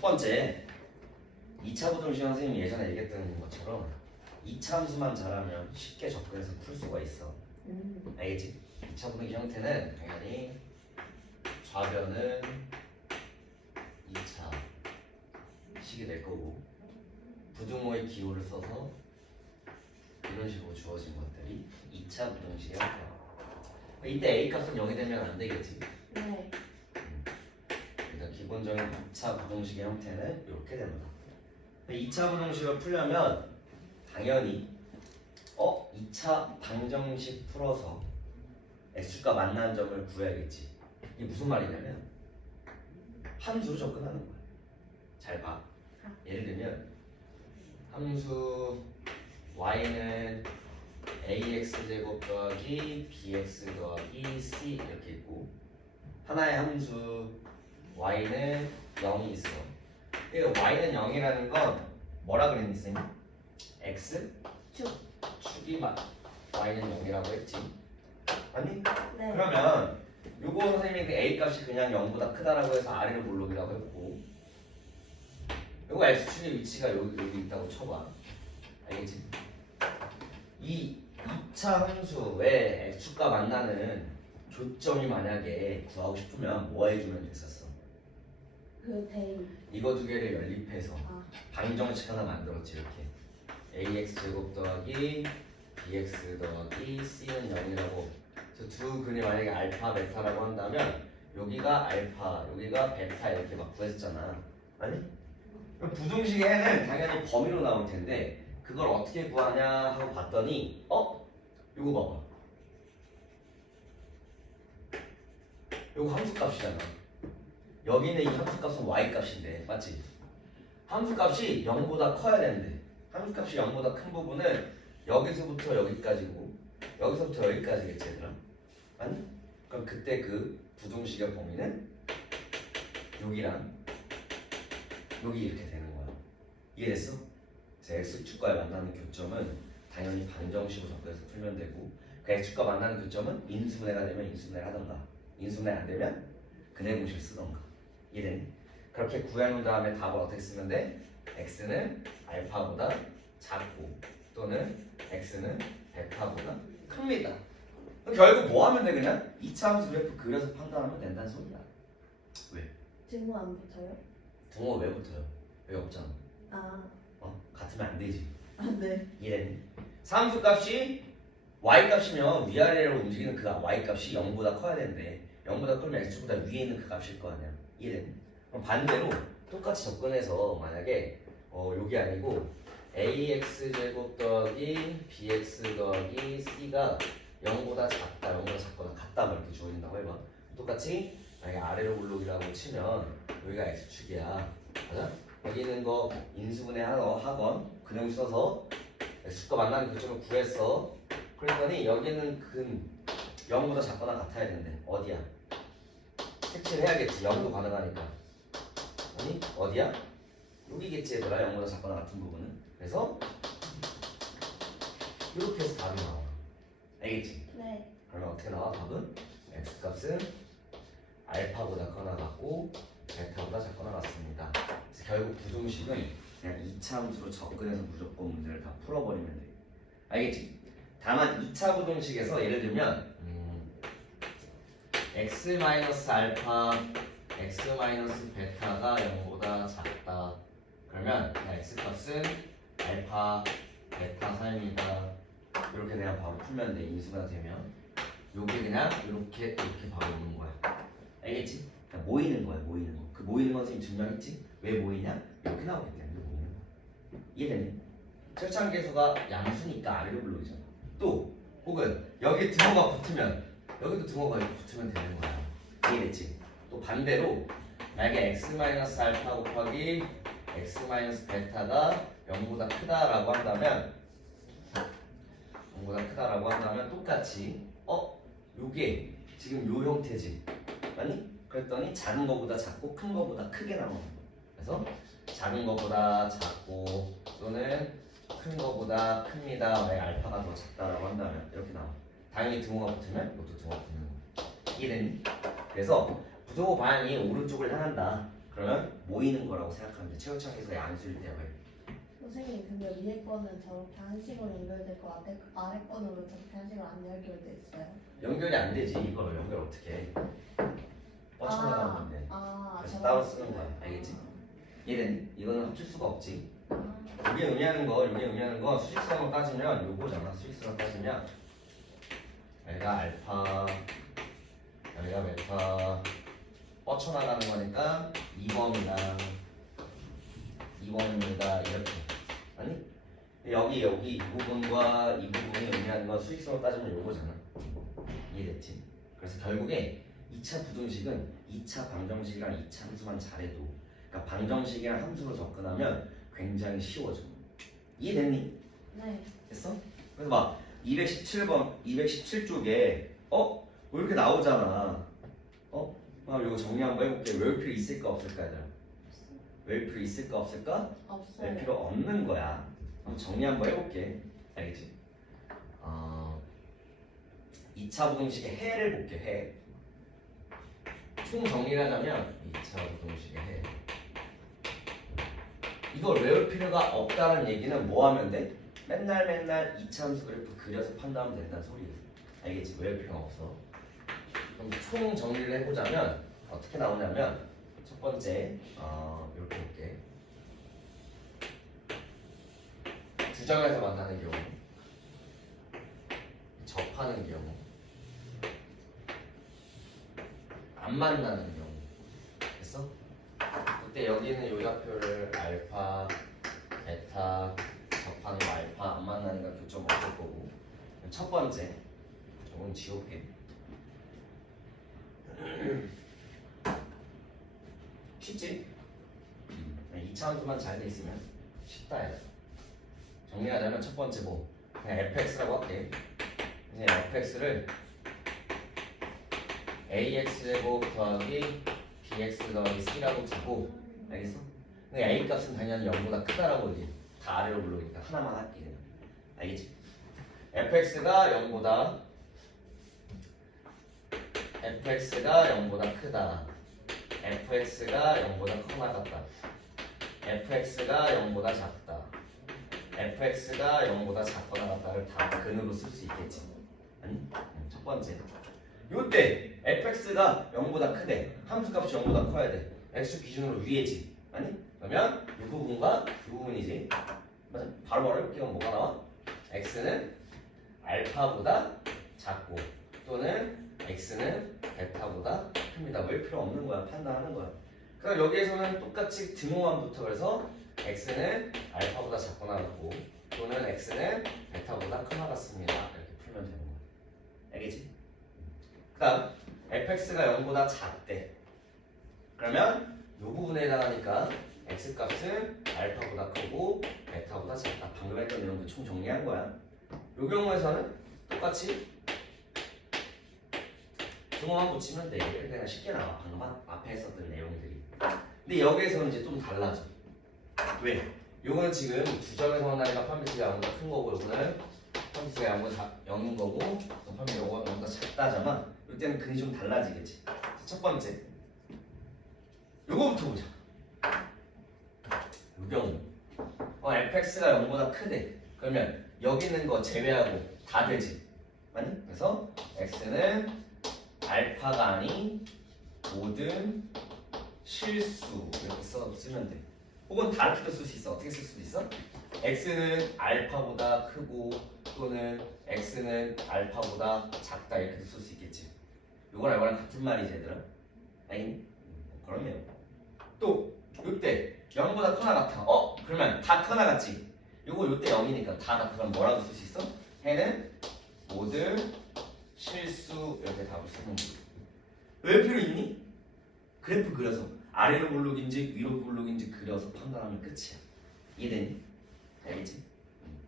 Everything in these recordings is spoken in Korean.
첫 번째 2차 부등식 선생님이 예전에 얘기했던 것처럼 2차 함수만 잘하면 쉽게 접근해서 풀 수가 있어. 알겠지? 2차 부등식 형태는 당연히 좌변은 2차 식이 될 거고 부등호의 기호를 써서 이런 식으로 주어진 것들이 2차 부등식의 형태야. 이때 A 값은 0이 되면 안 되겠지? 네. 일단 기본적인 2차 부등식의 형태는 이렇게 됩니다. 2차 부등식을 풀려면 당연히 2차 방정식 풀어서 x가 만나는 점을 구해야겠지. 이게 무슨 말이냐면 함수로 접근하는 거야. 잘 봐. 예를 들면 함수 y는 ax제곱 더하기 bx 더하기 c 이렇게 있고 하나의 함수 y는 0이 있어. y는 0이라는 건 뭐라 그랬니 쌤? x 축이 y는 0이라고 했지. 아니? 네. 그러면 요거 선생님이 그 a 값이 그냥 0보다 크다라고 해서 아래로 볼록이라고 했고 요거 x축의 위치가 여기 있다고 쳐봐. 알겠지? 이 2차 함수의 x축과 만나는 교점이 만약에 구하고 싶으면 뭐 해주면 됐었어? 그 대입. 이거 두 개를 연립해서 아. 방정식 하나 만들었지. 이렇게 ax 제곱 더하기 bx 더하기 c는 0이라고. 두 근이 만약에 알파 베타라고 한다면 여기가 알파 여기가 베타 이렇게 막 구했잖아. 아니? 그럼 부등식의 해는 당연히 범위로 나올 텐데 그걸 어떻게 구하냐 하고 봤더니 요거 봐봐. 요거 함수값이잖아. 여기는 이 함수값은 y값인데 맞지? 함수값이 0보다 커야 되는데 함수값이 0보다 큰 부분은 여기서부터 여기까지고 여기서부터 여기까지겠지 얘들아? 아니? 그럼 그때 그 부등식의 범위는 여기랑 여기 이렇게 되는 거야. 이해됐어? 그래서 x축과의 만나는 교점은 당연히 방정식으로 접근해서 풀면 되고 그 x축과 만나는 교점은 인수분해가 되면 인수분해를 하던가 인수분해 안 되면 근해 공식을 쓰던가. 이해됐니? 그렇게 구해놓은 다음에 답을 어떻게 쓰면 돼? x는 알파보다 작고 또는 x는 베타보다 큽니다. 결국 뭐 하면 돼? 그냥 2차 함수 그래프 그려서 판단하면 된다는 소리야. 왜? 증거 안 붙어요? 등호 왜 붙어요? 여기 없잖아. 같으면 안 되지. 네. 이해됐니? 상수 값이 y 값이면 위아래로 움직이는 그 y 값이 0보다 커야 되는데 0보다 크면 x보다 위에 있는 그 값일 거 아니야. 이해됐니? 그럼 반대로 똑같이 접근해서 만약에 여기 아니고 ax 제곱 더하기 bx 더하기 c가 0보다 작다, 0보다 작거나 같다 뭐 이렇게 주어진다고 해봐. 똑같이 만약에 아래로 볼록이라고 치면 여기가 x축이야. 맞아? 여기 있는 거 인수분해 하건 그냥 써서 x축과 만나는 교점을 구했어. 그랬더니 여기는 근 0보다 작거나 같아야 되는데 어디야? 색칠을 해야겠지. 0도 가능하니까. 아니 어디야? 여기겠지 얘들아. 0보다 작거나 같은 부분은. 그래서 이렇게 해서 답이 나와. 알겠지? 네. 그러면 어떻게 나와? 답은 x값은 알파보다 커나 같고 베타보다 작거나 같습니다. 그래서 결국 부등식은 그냥 2차 함수로 접근해서 무조건 문제를 다 풀어버리면 돼. 알겠지? 다만 2차 부등식에서 예를 들면 x-알파 x-베타가 0보다 작다. 그러면 그냥 x값은 알파 베타 사이입니다. 이렇게 그냥 바로 풀면 돼. 인수가 되면 요게 그냥 이렇게 바로 오는 거야. 알겠지? 그냥 모이는 거야. 모이는 거. 그 모이는 거 선생님 증명했지? 왜 모이냐? 이렇게 나오기 때문에 모이는 거야. 이해됐니? 철창계수가 양수니까 아래로 불러오잖아. 또 혹은 여기 등호가 붙으면 여기도 등호가 이렇게 붙으면 되는 거야. 이해됐지? 또 반대로 만약에 x-알파 곱하기 x-베타가 0보다 크다라고 한다면 똑같이 요게 지금 요 형태지. 아니? 그랬더니 작은 거보다 작고 큰 거보다 크게 나오는 거야. 그래서 작은 거보다 작고 또는 큰 거보다 큽니다. 만약에 알파가 더 작다라고 한다면 이렇게 나와. 당연히 등호가 붙으면 이것도 등호가 붙는 거야. 이해됐니? 그래서 부등호 방향이 오른쪽을 향한다. 그러면 모이는 거라고 생각하면 돼. 최우창에서 양수일 때야. 선생님 근데 위에 거는 저렇게 한식으로 연결될 거 아래 거는 왜 저렇게 한식으로 안 연결돼 있어요? 연결이 안 되지. 이거를 연결 어떻게 해? 뻗쳐나가는 건데. 그래서 따로 쓰는 거야. 알겠지? 얘는 이거는 합칠 수가 없지. 여기 의미하는 거 수직선으로 따지면 요거잖아. 수직선으로 따지면 여기가 알파, 여기가 베타 뻗쳐나가는 거니까 2번입니다. 이렇게. 아니? 여기 이 부분과 이 부분이 의미하는 건 수직선으로 따지면 요거잖아. 이해됐지? 그래서 결국에 2차 부등식은 2차 방정식이랑 2차 함수만 잘해도, 그러니까 방정식이랑 함수로 접근하면 굉장히 쉬워져. 이해됐니? 네. 됐어? 그래서 막 217번 217쪽에 왜 이렇게 나오잖아. 그럼 이거 정리 한번 해볼게. 외울 필요 있을까 없을까 얘들아? 외울 필요 있을까 없을까? 없어요. 외울 필요 없는 거야. 한번 정리 한번 해볼게. 알겠지? 2차 부등식의 해를 볼게. 해. 총 정리를 하자면 2차 부등식의 해. 이걸 외울 필요가 없다는 얘기는 뭐 하면 돼? 맨날 2차 함수 그래프 그려서 판단하면 된다는 소리예요. 알겠지? 외울 필요가 없어. 그럼 총 정리를 해보자면 어떻게 나오냐면 첫 번째 이렇게 볼게. 두 점에서 만나는 경우, 접하는 경우, 안 만나는 경우. 됐어? 그때 여기는 요좌표를 알파, 베타, 접하는 거 알파, 안 만나는 거 교점 없을 거고. 첫 번째, 이건 지울게. 쉽지? 2차 함수만 잘 돼 있으면 쉽다. 야. 정리하자면 첫 번째 뭐 그냥 fx라고 할게. 이제 fx를 ax제곱 더하기 bx 더하기 c라고 두고, 알겠어? 근데 a 값은 당연히 0보다 크다라고 이제 다 아래로 불러오니까 하나만 할게. 그냥. 알겠지? fx가 0보다 크다. fx가 0보다 커나 같다. fx가 0보다 작다. fx가 0보다 작거나 같다를 다 근으로 쓸 수 있겠지. 아니? 첫 번째. 요때 fx가 0보다 크대. 함수값이 0보다 커야 돼. x 기준으로 위에지. 아니? 그러면 이 부분과 이 부분이지. 맞아. 바로 해볼게요. 뭐가 나와? x는 알파보다 작고 또는 x는 베타보다 큽니다. 왜 필요 없는 거야? 판단하는 거야. 그럼 여기에서는 똑같이 등호만 붙어. 그래서 x는 알파보다 작거나 같고 또는 x는 베타보다 크나 같습니다. 이렇게 풀면 되는 거야. 알겠지? 그 다음 fx가 0보다 작대. 그러면 이 부분에 해당하니까 x값은 알파보다 크고 베타보다 작다. 방금 했던 내용들 총 정리한 거야. 이 경우에서는 똑같이 등호만 붙이면 돼. 그냥 쉽게 나와. 방금 앞에 했었던 내용들이. 근데 여기에서는 이제 좀 달라져. 왜? 요거는 지금 두 점에서 만나니까 판비수가 0보다 큰 거고, 요거는 판비수가 0보다 0인 거고, 판비수가 0보다 작다잖아. 이때는 근이 좀 달라지겠지. 첫 번째, 요거부터 보자. 요 경우 fx가 0보다 크대. 그러면 여기 있는 거 제외하고 다 되지. 맞니? 그래서 x는 알파가 아닌 모든 실수 이렇게 쓰면 돼. 혹은 다르게도 쓸 수 있어. 어떻게 쓸 수도 있어? x는 알파보다 크고 또는 x는 알파보다 작다 이렇게도 쓸 수 있겠지. 요거랑 이거랑 같은 말이지 얘들아. 아니? 그러면 또 요때 0보다 크나 같아. 그러면 다 크나 같지. 요거 요때 0이니까 다 같아. 그럼 뭐라고 쓸 수 있어? 해는 모든 실수 이렇게 답을 쓰는 거야. 왜 필요 있니? 그래프 그려서 아래로 볼록인지 위로 볼록인지 그려서 판단하면 끝이야. 이해되니? 알겠지?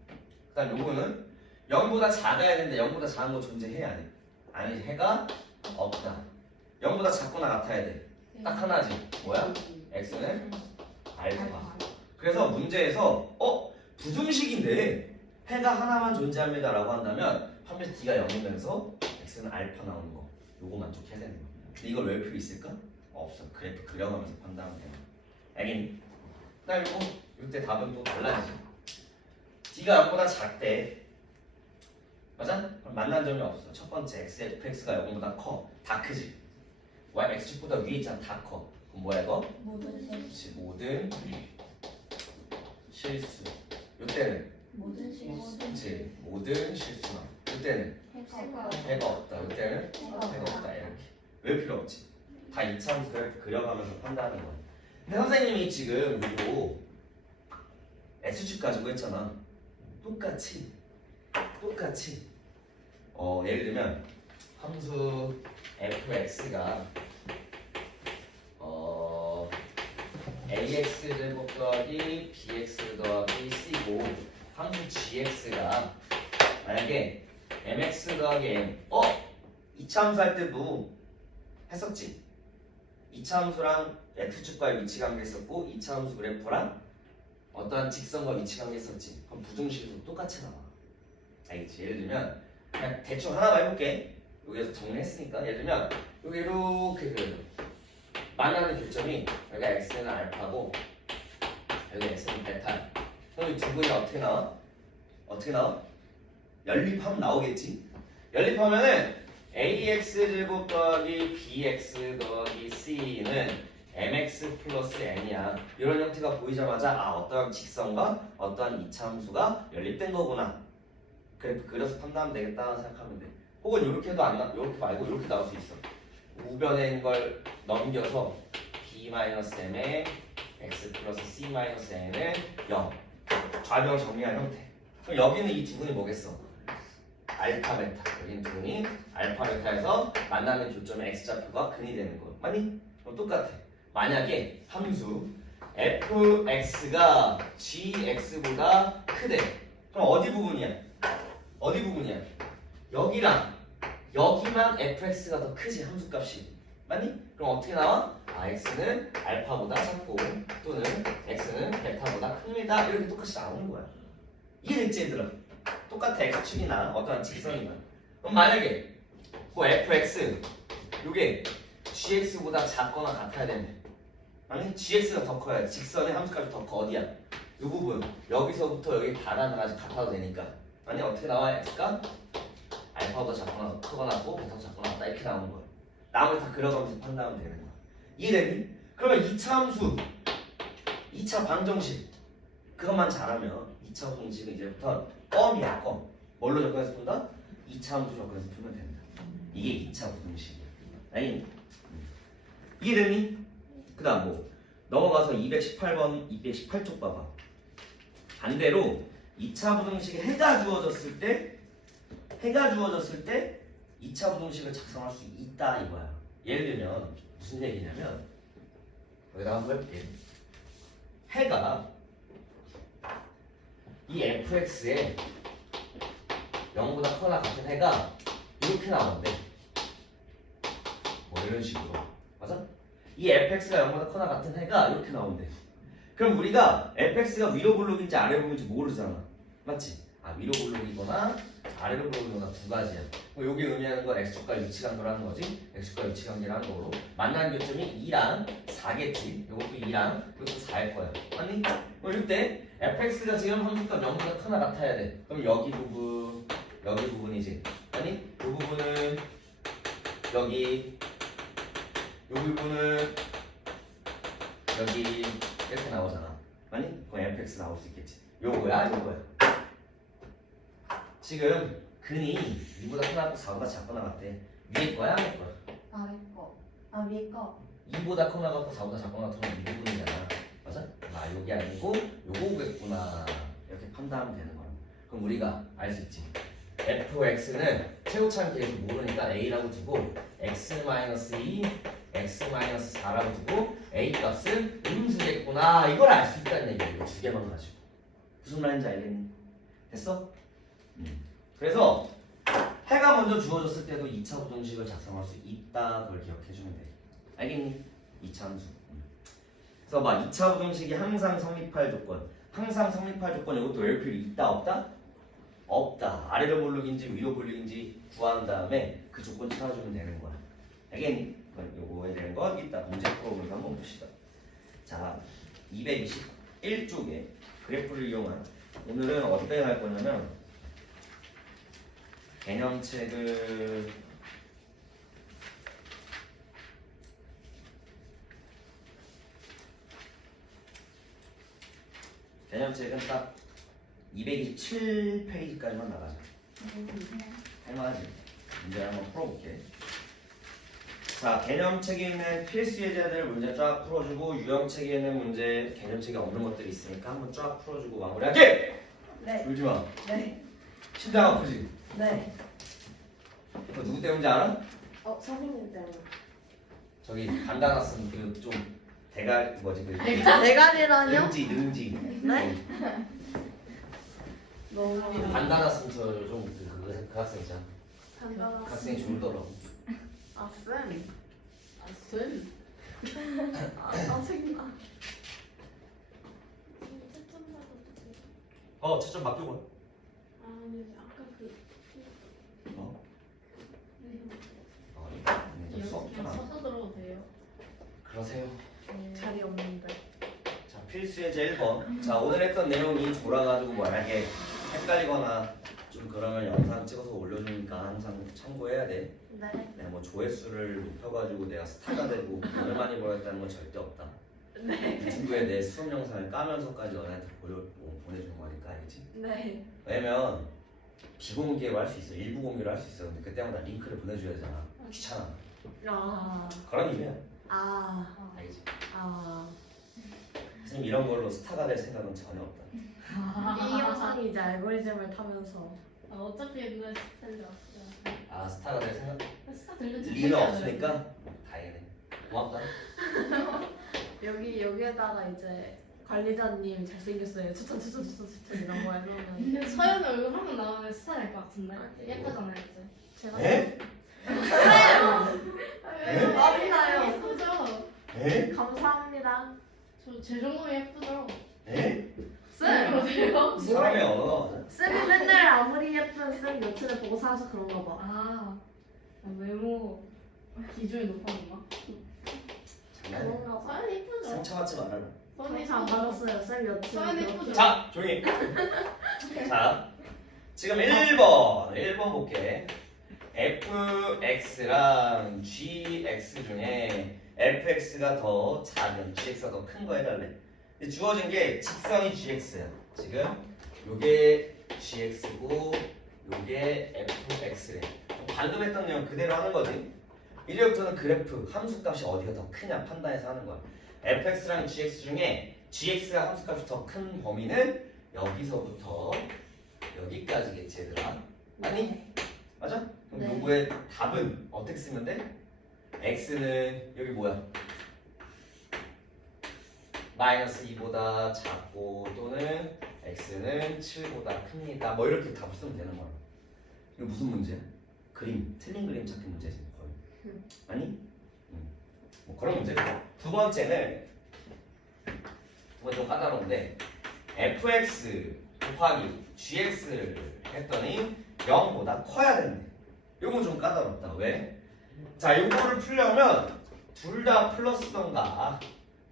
그 다음 요거는 0보다 작아야 되는데 0보다 작은 거 존재해야 돼. 아니지. 해가 없다. 0보다 작거나 같아야 돼. 딱 하나지. 뭐야? x는 알파. 그래서 문제에서 부등식인데 해가 하나만 존재합니다 라고 한다면 판별식 d가 0이면서 x는 알파 나오는 거 요거 만족해야 되는 거야. 근데 이걸 외울 필요 있을까? 없어. 그래프 그려가면서 판단하면 돼. 알겠니? 그리고 이때 답은 또 달라지지. D가 0보다 작대. 맞아? 그럼 만난 점이 없어. 첫 번째 x, fx가 0보다 커. 다 크지. y, x축보다 위에 있잖아. 다 커. 그럼 뭐야 이거? 모든 실 그렇지. 모든 실수. 이때는 모든 실 그렇지. 모든 실수나. 이때는 해가 해가 없다. 이때는 해가 없다. 이렇게. 왜 필요 없지? 다 이차함수 그래프 그려가면서 판단하는 거야. 근데 선생님이 지금 이거 x축 가지고 했잖아. 똑같이 예를 들면 함수 fx가 ax 제곱 더하기 bx 더하기 c고 함수 gx가 만약에 mx 더하기 m 이차함수 할 때도 했었지. 이차함수랑 x축과의 위치관계 있었고 이차함수 그래프랑 어떠한 직선과 위치관계 있었지. 그럼 부등식도 똑같이 나와. 알겠지? 예를 들면 그냥 대충 하나만 해볼게. 여기에서 정리했으니까 예를 들면 여기 이렇게 그려줘. 만나는 교점이 여기가 x는 알파고 여기 x는 베타야. 그럼 이 두 분이 어떻게 나와? 연립하면 나오겠지? 연립하면은 ax 제곱 더하기 bx 더하기 c는 mx 플러스 n이야. 이런 형태가 보이자마자 어떠한 직선과 어떠한 이차함수가 연립된 거구나. 그래프 그려서 판단하면 되겠다 생각하면 돼. 혹은 이렇게도 안 나, 이렇게 말고 이렇게 나올 수 있어. 우변에 있는 걸 넘겨서 b-m에 x 플러스 c-n은 0. 좌변 정리한 형태. 그럼 여기는 이 두 분이 뭐겠어? 알파 베타. 여기는 두 분이 알파 베타에서 만나는 교점의 x좌표가 근이 되는 거. 맞니? 그럼 똑같아. 만약에 함수 fx가 gx보다 크대. 그럼 어디 부분이야? 여기랑 여기만 fx가 더 크지 함수값이. 맞니? 그럼 어떻게 나와? x는 알파보다 작고 또는 x는 베타보다 큽니다. 이렇게 똑같이 나오는 거야. 이해됐지 얘들아? 똑같아. x축이나 어떠한 직선이나. 그럼 만약에 그 fx 요게 gx보다 작거나 같아야 되는데 아니 gx가 더 커야 돼. 직선의 함수값이 더 커. 어디야? 이 부분 여기서부터 여기 바다까지 같아도 되니까 아니 어떻게 나와? x가 알파보다 작거나 크거나 하고 베타보다 작거나 같다 이렇게 나오는 거야. 나머지 다 그려가면서 판단하면 되는 거야. 이해되니? 그러면 2차 함수 2차 방정식 그것만 잘하면 2차 방정식은 이제부터 껌이야 껌. 뭘로 접근해서 푼다? 2차 함수 접근해서 풀면 된다. 이게 2차 방정식이야. 아니 이해되니? 그 다음 뭐 넘어가서 218번 218쪽 봐봐. 반대로 2차 부등식에 해가 주어졌을 때 2차 부등식을 작성할 수 있다 이거야. 예를 들면 무슨 얘기냐면 여기다 한번 해볼게. 해가 이 fx에 0보다 커나 같은 해가 이렇게 나온대. 뭐 이런 식으로. 맞아? 이 fx가 0보다 커나 같은 해가 이렇게 나온대. 그럼 우리가 fx가 위로 볼록인지 아래로 볼록인지 모르잖아. 맞지? 위로 볼록이거나 아래로 볼록이거나 두 가지야. 여기 의미하는 건 x축과 위치관계라는 거지. x축과 위치관계라는 거로 만나는 교점이 2랑 4겠지. 이것도 2랑 이것도 4일 거야. 맞니? 이럴 때 fx가 지금 함수값 0보다 크나 같아야 돼. 그럼 여기 부분이지. 아니? 이 부분은 여기 부분은 여기 이렇게 나오잖아. 아니? 그럼 fx 나올 수 있겠지. 요거야. 지금 근이 2보다 크나 4보다 작거나 같대. 위에 거야? 아래 거야? 아래 거. 위에 거. 2보다 크나 같고 4보다 작거나 같으면 이 부분이잖아. 맞아? 여기 아니고 요거겠구나. 이렇게 판단하면 되는 거야. 그럼 우리가 알 수 있지. fx는 최고차는 계속 모르니까 a라고 두고 x-2, x-4라고 두고 a 값은 음수겠구나. 이걸 알 수 있다는 얘기야. 이거 두 개만 가지고. 무슨 말인지 알겠니? 됐어? 그래서 해가 먼저 주어졌을 때도 2차 부등식을 작성할 수 있다. 그걸 기억해주면 돼. 알겠니? 2차 함수. 그래서 막 2차 부등식이 항상 성립할 조건. 이것도 웰필이 있다 없다? 없다. 아래로 볼록인지 위로 볼록인지 구한 다음에 그 조건 찾아주면 되는 거야. 알겠니? 요거에 대한 건 이따 문제 풀어보면서 한번 봅시다. 자, 221쪽에 그래프를 이용한 오늘은 어떻게 할 거냐면 개념책을 딱 227페이지까지만 나가자. 할만하지? 문제 한번 풀어볼게. 자, 개념책에 있는 필수 예제들 문제 쫙 풀어주고 유형책에 있는 문제, 개념책에 없는 것들이 있으니까 한번 쫙 풀어주고 마무리할게! 네. 울지 마. 네. 심장 아프지? 네. 그거 누구 때문인지 알아? 선생님 때문에. 저기 간단했으면 그좀 대가 뭐지 그 대가리라뇨? 능지 네? 너무 간단했으면 저좀그 학생 있잖아. 그 학생이 졸더라고. 아, 쌤. 선생님. 채점 맡기고 와. 어? 이제 수업 좀 안- 서서 들어도 돼요? 그러세요. 자리 없는데. 자, 필수 예제 1번. 자, 오늘 했던 내용이 졸아가지고 만약에 헷갈리거나 좀 그러면 영상 찍어서 올려주니까 항상 참고해야 돼. 네. 내가 뭐 조회수를 높여가지고 내가 스타가 되고 돈을 많이 벌었다는 건 절대 없다. 유튜브에 내 수업 영상을 까면서까지 너네한테 보내주는 거니까 알겠지? 네. 왜냐면 비공개로 할 수 있어. 일부 공개로 할 수 있어. 근데 그때마다 링크를 보내줘야 되잖아. 귀찮아. 아. 그런 의미야. 아. 알겠지? 아. 선생님 이런 걸로 스타가 될 생각은 전혀 없다. 이 영상이 이제 알고리즘을 타면서 어차피 옛날에 스타 들려왔어요. 아, 스타가 될 생각? 스타 들려 리는 없으니까 다행이네. 고맙다. 여기에다가 이제 관리자님 잘생겼어요. 추천 이런 거 해놓으면 서연 얼굴 한 번 나오면 스타 될 것 같은데. 예쁘잖아요 이제. 제가 에? 맞나요? 예쁘죠? 에? 감사합니다. 제 정도면 예쁘죠? 에? 쌤! 어때요? 사람의 언어가 맞아? 쌤이 맨날 아무리 예쁜 쌤 여친을 보고 살아서 그런가 봐. 외모 기준이 높아졌나? 장난이야. 그런가 봐. 서연 예쁘죠? 상처받지 말아라. 서연이 안 받았어요. 쌤 여친. 서연 예쁘죠? 자, 조용히. 자, 지금 1번 볼게. fx랑 gx 중에 fx가 더 작은 gx가 더 큰 거 해달래. 근데 주어진 게 직선이 gx야. 지금 요게 gx고 요게 fx래. 방금 했던 내용 그대로 하는 거지. 이제부터는 그래프 함수값이 어디가 더 크냐 판단해서 하는 거야. fx랑 gx 중에 gx가 함수값이 더 큰 범위는 여기서부터 여기까지겠지 얘들아. 아니? 맞아? 그럼 네. 요거의 답은 어떻게 쓰면 돼? x는 여기 뭐야? 마이너스 2보다 작고 또는 x는 7보다 큽니다. 뭐 이렇게 답을 쓰면 되는 거야. 이거 무슨 문제야? 그림, 틀린 그림 찾기 문제지 거의. 아니? 뭐 그런 문제. 두 번째는 좀 까다로운데 fx 곱하기 gx를 했더니 0보다 커야 된대. 요건 좀 까다롭다. 왜? 자, 요거를 풀려면 둘 다 플러스던가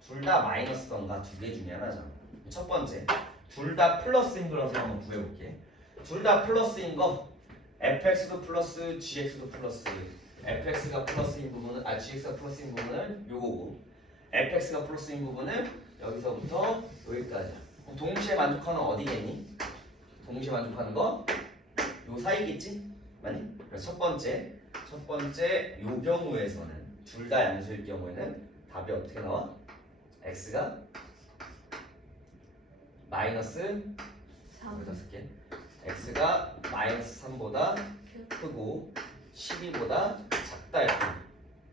둘 다 마이너스던가 두 개 중에 하나잖아. 첫 번째, 둘 다 플러스인 거라서 한번 구해볼게. 둘 다 플러스인 거 fx도 플러스 gx도 플러스. fx가 플러스인 부분은 gx가 플러스인 부분은 요거고 fx가 플러스인 부분은 여기서부터 여기까지야. 그럼 동시에 만족하는 어디겠니? 동시에 만족하는 거 요 사이겠지? 맞니? 그래서 첫 번째 요 경우에서는 둘 다 양수일 경우에는 답이 어떻게 나와? x가 마이너스 여기다 쓸게. x가 마이너스 3보다 크고 12보다 작다 이렇게.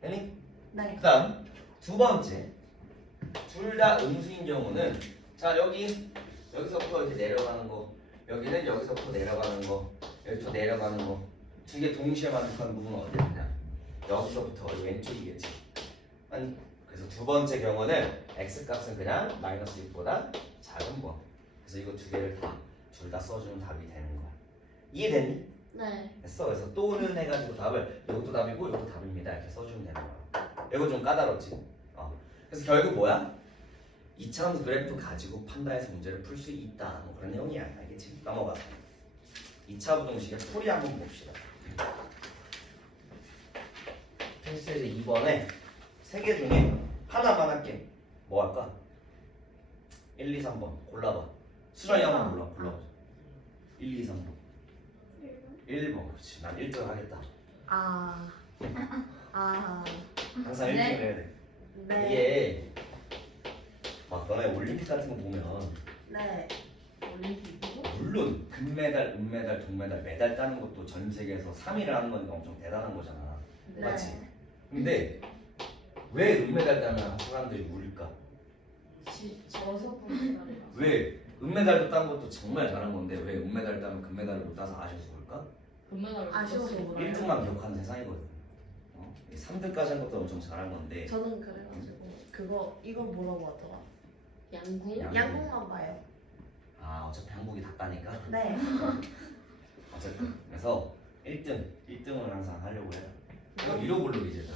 됐니? 네. 그 다음 두 번째 둘 다 음수인 경우는 자 여기서부터 이렇게 내려가는 거 여기는 여기서부터 내려가는 거 여기부터 내려가는 거 두 개 동시에 만족하는 부분은 어디냐 여기서부터 왼쪽이겠지. 아니 그래서 두 번째 경우는 x 값은 그냥 마이너스 6보다 작은 거. 그래서 이거 두 개를 둘 다 써주면 답이 되는 거야. 이해됐니? 네. 됐어. 그래서 또는 해가지고 답을 이것도 답이고 이것도 답입니다 이렇게 써주면 되는 거야. 이거 좀 까다롭지. 그래서 결국 뭐야? 이차함수 그래프 가지고 판단해서 문제를 풀 수 있다. 뭐 그런 내용이야. 알겠지? 넘어가. 2차 부등식의 풀이 한번 봅시다. 테스트에서 2번에 3개 중에 하나만 할게. 뭐 할까? 1, 2, 3번 골라봐. 수정이 한번 골라보자. 1, 2, 3번. 1번. 그렇지. 난 1등 하겠다. 아. 아. 항상 1등을 네. 해야 돼. 네. 이게 막 너네 올림픽 같은 거 보면 네. 올림픽이고? 물론 금메달, 은메달, 동메달, 메달 따는 것도 전 세계에서 3위를 하는 거니까 엄청 대단한 거잖아. 네. 맞지? 근데 왜 은메달 따면 사람들이 울까? 져서 보내달라. 왜 은메달도 딴 것도 정말 잘한 건데 왜 은메달 따면 금메달을 못 따서 아쉬워서 그럴까? 금메달을 아쉬워서 못 울어요? 1등만 기억하는 세상이거든. 3등까지 한 것도 엄청 잘한 건데 저는 그래가지고 그거 이거 뭐라고 하더라? 양궁? 양궁만 봐요. 어차피 한국이 다 따니까 네. 어쨌든 그래서 1등을 항상 하려고 해요. 이건 위로 고르기제죠.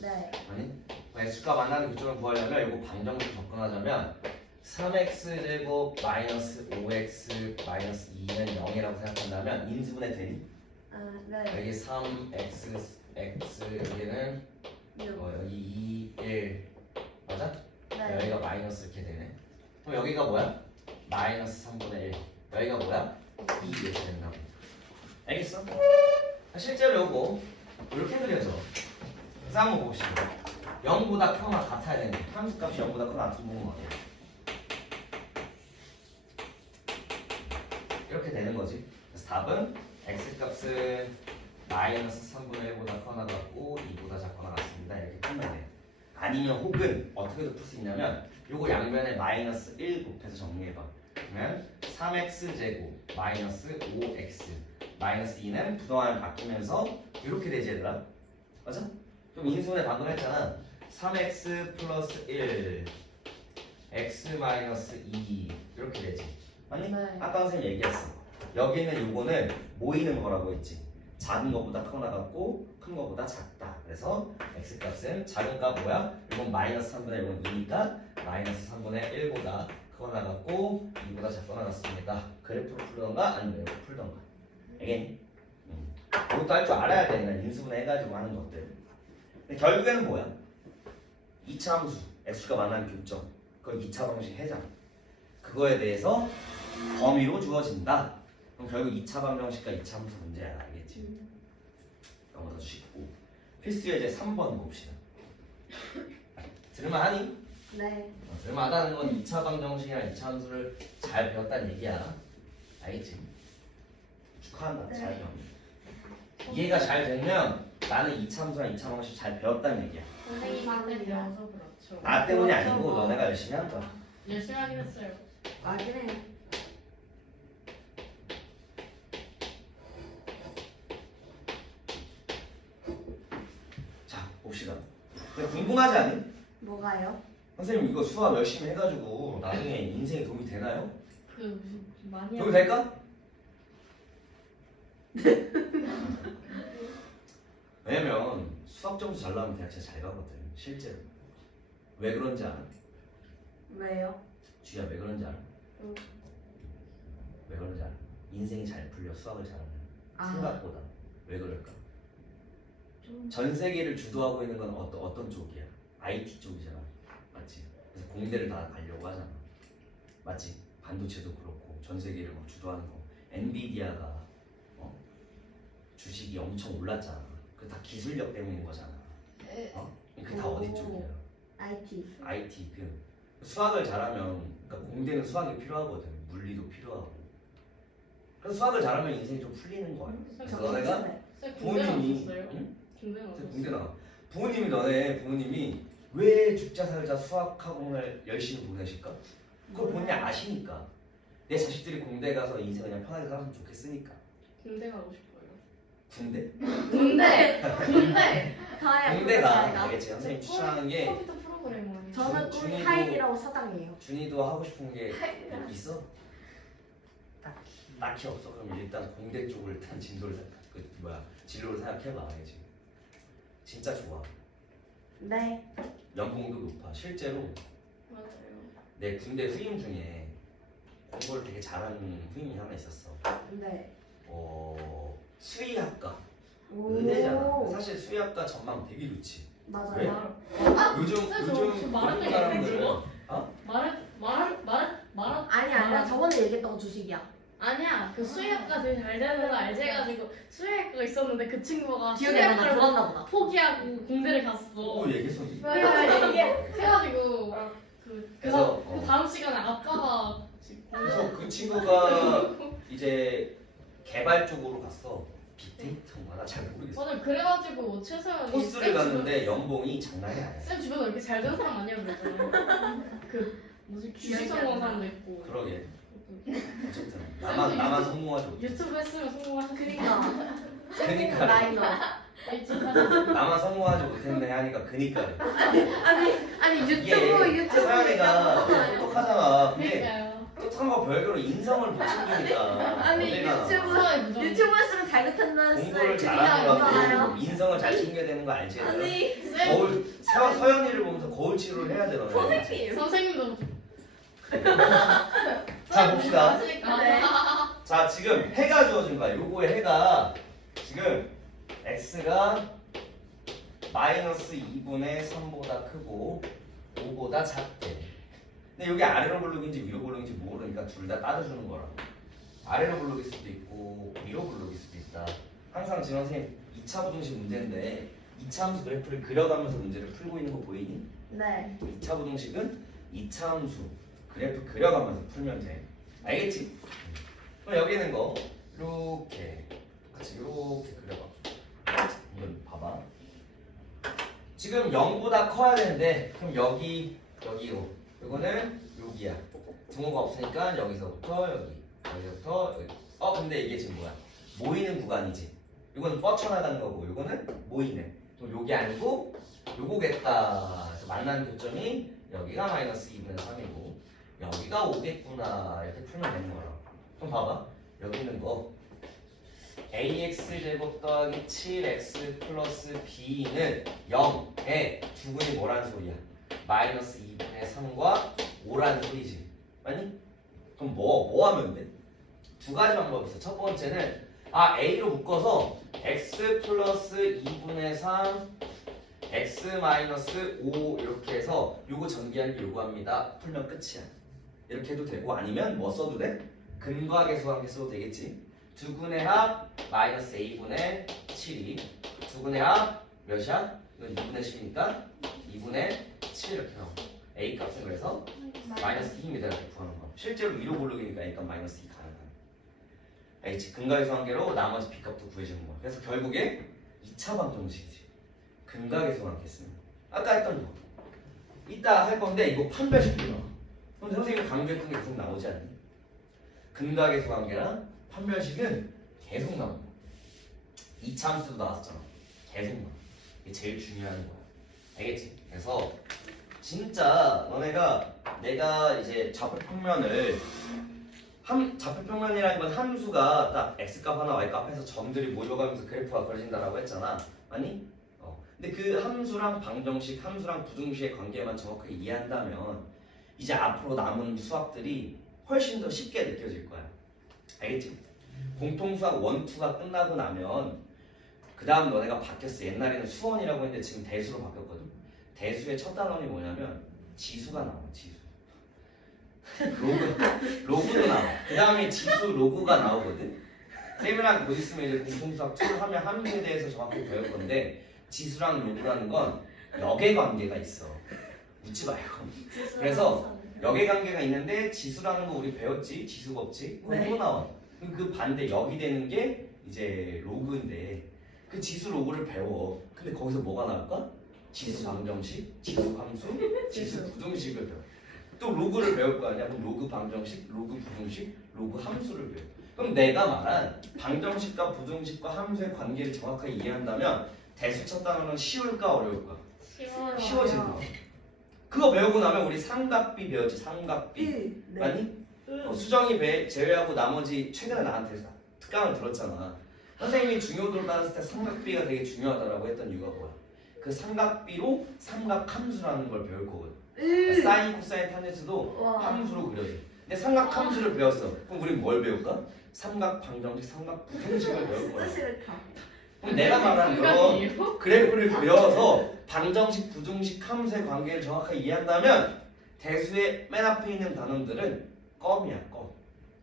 네. 아니? x가 만나는 교점을 구하려면 이거 방정식 접근하자면 3x제곱 마이너스 5x 마이너스 2는 0이라고 생각한다면 인수분해 되니? 아, 네. 여기 3x x 여기는 여기 2, 1 맞아? 네. 여기가 마이너스 이렇게 되네. 그럼 여기가 뭐야? 마이너스 3분의 1 여기가 뭐야? 2 이렇게 된다고. 알겠어? 실제로 요거 이렇게 그려져. 그래서 한번 봅시다. 0보다 크거나 같아야 되는데 함수값이 0보다 크거나 같은 부분 어때요? 이렇게 되는 거지. 그래서 답은 x값은 마이너스 3분의 1보다 크거나 같고 2보다 작거나 같습니다. 이렇게 풀면 돼. 아니면 혹은 어떻게도 풀 수 있냐면 요거 양면에 마이너스 1 곱해서 정리해봐. 그러면 3x제곱 마이너스 5x 마이너스 2는 부동안을 바꾸면서 이렇게 되지 얘들아. 맞아? 그럼 인수분해 방금 했잖아. 3x 플러스 1 x 마이너스 2 이렇게 되지. 아니? 네. 아까 선생님 얘기했어. 여기는 요거는 모이는 거라고 했지. 작은 것보다 크거나 같고 큰 것보다 작다. 그래서 x값은 작은 값 뭐야? 이건 마이너스 3분의 1은 2니까 마이너스 3분의 1보다 크거나 같고 2보다 작거나 같습니다. 그래프로 풀던가 아니면 이렇게 풀던가. 알겠니? 이것도 할 줄 알아야 돼. 난 인수분해 해가지고 하는 것들. 근데 결국에는 뭐야? 2차 함수 x가 만나는 교점 그걸 2차 방식 해잖아. 그거에 대해서 범위로 주어진다. 그럼 결국 2차 방정식과 2차 함수 문제야. 알겠지? 너무 더 쉽고 필수 예제 3번 봅시다. 들을만하니? 네. 들을만하다는 건 2차 방정식이랑 2차 함수를 잘 배웠다는 얘기야. 알겠지? 축하한다. 네. 잘 배웠네. 이해가 잘 되면 나는 2차 함수랑 2차 방정식 잘 배웠다는 얘기야. 선생님한테 배워서 그렇죠. 나 때문이 아니고 너네가 열심히 한 거야. 열심히 하긴 했어요. 아, 그래. 자 봅시다. 근데 궁금하지 않니? 뭐가요? 선생님 이거 수학 열심히 해가지고 나중에 인생에 도움이 되나요? 많이 도움이 될까? 왜냐면 수학 점수 잘 나오면 대학 진짜 잘 가거든. 실제로. 왜 그런지 알아? 왜요? 주야 왜 그런지 알아? 응. 왜 그런지 알아? 인생이 잘 풀려 수학을 잘하면 아. 생각보다. 왜 그럴까? 좀. 전 세계를 주도하고 있는 건 어떤 쪽이야? IT 쪽이잖아. 맞지? 그래서 공대를 다 가려고 하잖아. 맞지? 반도체도 그렇고 전 세계를 막 주도하는 거. 엔비디아가 주식이 엄청 올랐잖아. 그 다 기술력 때문인 거잖아. 그게 다 어디 쪽이야? IT. IT. 그 수학을 잘하면 그러니까 공대는 수학이 필요하거든. 물리도 필요하고. 그래서 수학을 잘하면 인생이 좀 풀리는 거야. 그래서 너네가 쌤 군대 부모님이 나왔었어요? 응? 군대 그래서 나왔었어요? 공대 나가. 부모님이 왜 죽자 살자 수학 학원을 열심히 보내실까? 그걸 본인이 아시니까. 내 자식들이 공대 가서 인생 그냥 편하게 살았으면 좋겠으니까. 군대 가고 싶어요. 군대? 군대! 다야. 공대가 알겠지? 선생님 추천하는 게 컴퓨터 프로그래머. 저는 꿈이 준이도- 하이라고 사당이에요. 준이도 하고 싶은 게 있어? 딱히 없어. 그럼 일단 공대 쪽을 일단 진로를 생각해봐. 알겠지? 진짜 좋아. 네. 연봉도 높아. 실제로 맞아요. 내 군대 후임 중에 공부를 되게 잘하는 후임이 하나 있었어. 네. 수의학과 오. 의대잖아. 사실 수의학과 전망 되게 좋지. 맞아요. 왜? 요즘 저 말한 외국 적이 사람들은 아니야. 저번에 얘기했던 거 주식이야. 아니야 그 수의학과 되게 잘 되는 거 알지 해가지고 수의학과가 있었는데 그 친구가 기억이 안 나. 수의학과를 들었나 보다. 포기하고 공대를 갔어. 얘기했어. 그래가지고 그래서, 그 다음 시간에 아빠가 그래서 그 친구가 이제 개발 쪽으로 갔어. 빅데이터인가 나 잘 모르겠어. 맞아 그래가지고 최소한 코스를 갔는데 연봉이 장난이 아니야. 쌤 주변에 이렇게 잘 되는 사람 아니야 그랬잖아. 그 뭐지 주식 성공한 사람도 있고. 그러게. 어쨌든 나만 성공하지 못해. 유튜브 했으면 성공하셨. 그니까 라이너. 나만 성공하지 못했네 하니까 그니까래. 아니 이게 서연이가 똑똑하잖아. 근데 그러니까요. 똑똑한 거 별개로 인성을 못 챙기니까. 아니 어디가 유튜브 했으면 잘 됐겠나 공부를 진짜 잘하더라도 인성을 잘 챙겨야 되는 거 알지? 얘들아? 서연이를 보면서 거울 치료를 해야 되거든. 선생님도 자 봅시다. 네. 자 지금 해가 주어진 거야. 요거의 해가 지금 x가 마이너스 2분의 3보다 크고 5보다 작대. 근데 여기 아래로 블록인지 위로 블록인지 모르니까 둘 다 따져주는 거라. 아래로 블록일 수도 있고 위로 블록일 수도 있다. 항상 지금 선생님 2차 부등식 문제인데 2차 함수 그래프를 그려가면서 문제를 풀고 있는 거 보이니? 네. 2차 부등식은 2차 함수 그래프 그려가면서 풀면 돼. 알겠지? 그럼 여기 있는 거 이렇게 같이 이렇게 그려봐. 이건 봐봐. 지금 0보다 커야 되는데 그럼 여기로 이거는 여기야. 등호가 없으니까 여기서부터 여기서부터 여기. 근데 이게 지금 뭐야? 모이는 구간이지. 이거는 뻗쳐나가는 거고 이거는 모이는. 또 요게 아니고 요거겠다. 그래서 만나는 교점이 여기가 마이너스 2분의 3이고 여기가 5겠구나 이렇게 풀면 되는 거라. 그럼 봐봐. 여기 있는 거 ax 제곱 더하기 7x 플러스 b는 0에 두근이 뭐라는 소리야? 마이너스 2분의 3과 5라는 소리지. 맞니? 그럼 뭐 하면 돼? 두 가지 방법이 있어. 첫 번째는 a로 묶어서 x 플러스 2분의 3 x 마이너스 5 이렇게 해서 요거 전기하기 요구합니다. 풀면 끝이야. 이렇게 해도 되고 아니면 뭐 써도 돼? 근과 계수관계 써도 되겠지. 두근의 합 마이너스 a분의 7이 두근의 합 몇이야? 이건 2분의 10이니까 2분의 7 이렇게 나와. a 값은 그래서 마이너스 2입니다. 이렇게 구하는 거. 실제로 위로 볼록이니까 a 값 마이너스 2 가능한. 알겠지? 근과 계수관계로 나머지 b 값도 구해주는 거야. 그래서 결국에 2차 방정식이지. 근과 계수관계 쓰는 거. 아까 했던 거. 이따 할 건데 이거 판별식도 나와. 그럼 선생님이 강조했던 게 계속 나오지 않니? 근과 계수관계랑 판별식은 계속 나온다. 2차 함수도 나왔잖아. 계속 나와. 이게 제일 중요한 거야. 알겠지? 그래서 진짜 너네가 내가 이제 좌표평면을 좌표평면이라는 건 함수가 딱 x값 하나 y값 해서 점들이 모여가면서 그래프가 그려진다라고 했잖아. 맞니? 근데 그 함수랑 방정식, 함수랑 부등식의 관계만 정확하게 이해한다면 이제 앞으로 남은 수학들이 훨씬 더 쉽게 느껴질 거야. 알겠지? 공통수학 1, 2가 끝나고 나면 그 다음 너네가 바뀌었어. 옛날에는 수원이라고 했는데 지금 대수로 바뀌었거든. 대수의 첫 단원이 뭐냐면 지수가 나와. 지수. 로그도 나와. 그 다음에 지수 로그가 나오거든. 쌤이랑 곧 있으면 이제 공통수학 2를 하면 함수에 대해서 정확히 배울 건데 지수랑 로그라는 건 역의 관계가 있어. 묻지 말고. 그래서 역의 관계가 있는데 지수라는 거 우리 배웠지? 지수가 없지? 그건 또 나와. 그 반대 역이 되는 게 이제 로그인데 그 지수 로그를 배워. 근데 거기서 뭐가 나올까? 지수 방정식, 지수 함수, 지수 부등식을 배워. 또 로그를 배울 거 아니야? 그럼 로그 방정식, 로그 부등식, 로그 함수를 배워. 그럼 내가 말한 방정식과 부등식과 함수의 관계를 정확하게 이해한다면 대수 첫 단어는 쉬울까 어려울까? 쉬워진다. 그거 배우고 나면 우리 삼각비 배웠지. 삼각비. 맞니? 수정이 제외하고 나머지 최근에 나한테 특강을 들었잖아. 선생님이 중요도로 따졌을 때 삼각비가 되게 중요하다라고 했던 이유가 뭐야? 그 삼각비로 삼각함수라는 걸 배울 거거든. 으. 사인, 코사인, 탄젠스도 와. 함수로 그려져. 근데 삼각함수를 배웠어. 그럼 우리 뭘 배울까? 삼각 방정식, 삼각 부등식을 배울 거야. 진짜 싫다. 그럼 내가 말한 그런 삼각이에요? 그래프를 그려서 방정식, 부등식, 함수의 관계를 정확하게 이해한다면 대수의 맨 앞에 있는 단원들은 껌이야, 껌.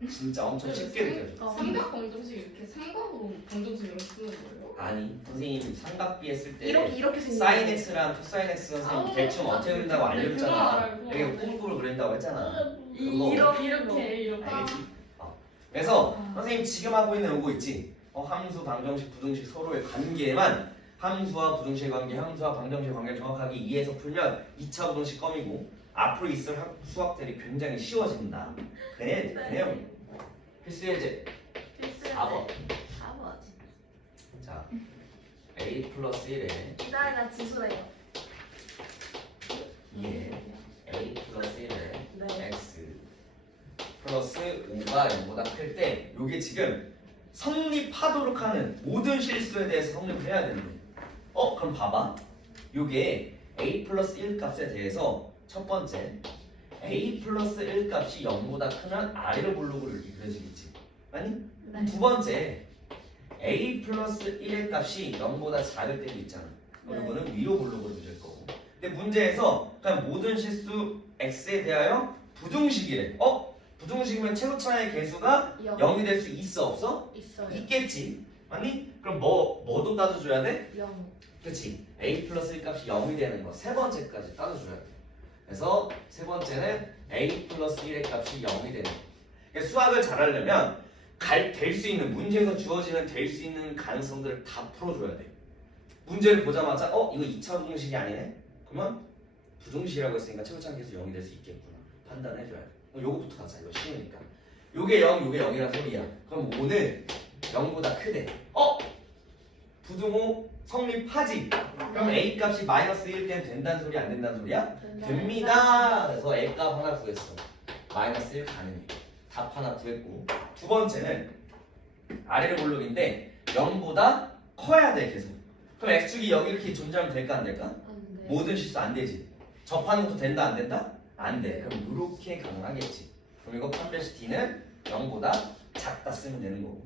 진짜 엄청 쉽게 느껴져. 삼각 방정식 이렇게 삼각으로 방정식 이렇게 쓰는 거예요? 아니, 선생님 삼각비 했을 때 이렇게 생긴. 사인 x랑 코사인 x 선생님 대충 어떻게 그린다고 그거 알려줬잖아. 알고. 이렇게 꽁꾸로 그린다고 했잖아. 이렇게 알겠지? 그래서 아. 선생님 지금 하고 있는 요거 있지? 함수, 방정식, 부등식 서로의 관계만 함수와 부등식의 관계, 함수와 방정식의 관계를 정확하게 이해해서 풀면 2차 부등식 껌이고 앞으로 있을 수학들이 굉장히 쉬워진다. 그래, 그래요. 필수 예제 4번. 4번. 자, a 플러스 1에 이달가 지수래요. 2에 a 플러스 1에 네. x 플러스 5가 0보다 클 때 요게 지금 성립하도록 하는 모든 실수에 대해서 성립을 해야 되는데 그럼 봐봐 요게 a 플러스 1 값에 대해서 첫 번째 a 플러스 1 값이 0보다 크면 아래로 볼록으로 이렇게 그려지겠지 아니? 네. 두 번째 a 플러스 1의 값이 0보다 작을 때도 있잖아 그럼 네. 이거는 위로 볼록으로 그릴 거고 근데 문제에서 그냥 모든 실수 x에 대하여 부등식이래 부등식이면 최고차의 개수가 0이 될 수 있어 없어? 있어요. 있겠지 맞니? 그럼 뭐도 따져줘야 돼? 0. 그렇지 a 플러스 1 값이 0이 되는 거 세 번째까지 따져줘야 돼 그래서 세 번째는 a 플러스 1의 값이 0이 되는 거 그러니까 수학을 잘하려면 될 수 있는 문제에서 주어지는 될 수 있는 가능성들을 다 풀어줘야 돼 문제를 보자마자 이거 2차 부등식이 아니네? 그러면 부등식이라고 했으니까 최고차의 개수 0이 될 수 있겠구나 판단해줘야 돼 요거부터 가자 이거 쉬우니까 요게 0 요게 0이란 소리야 그럼 5는 0보다 크대 부등호 성립하지 그럼 a 값이 마이너스 1 때는 된다는 소리야 안 된다는 소리야? 됩니다 그래서 a 값 하나 구했어 마이너스 1 가능해 답 하나 구했고 두 번째는 아래로 볼록인데 0보다 커야 돼 계속 그럼 x축이 여기 이렇게 존재하면 될까 안 될까? 안 돼. 모든 실수 안 되지 접하는 것도 된다 안 된다? 안 돼. 그럼 이렇게 가능하겠지. 그럼 이거 판별식 t는 0보다 작다 쓰면 되는 거고.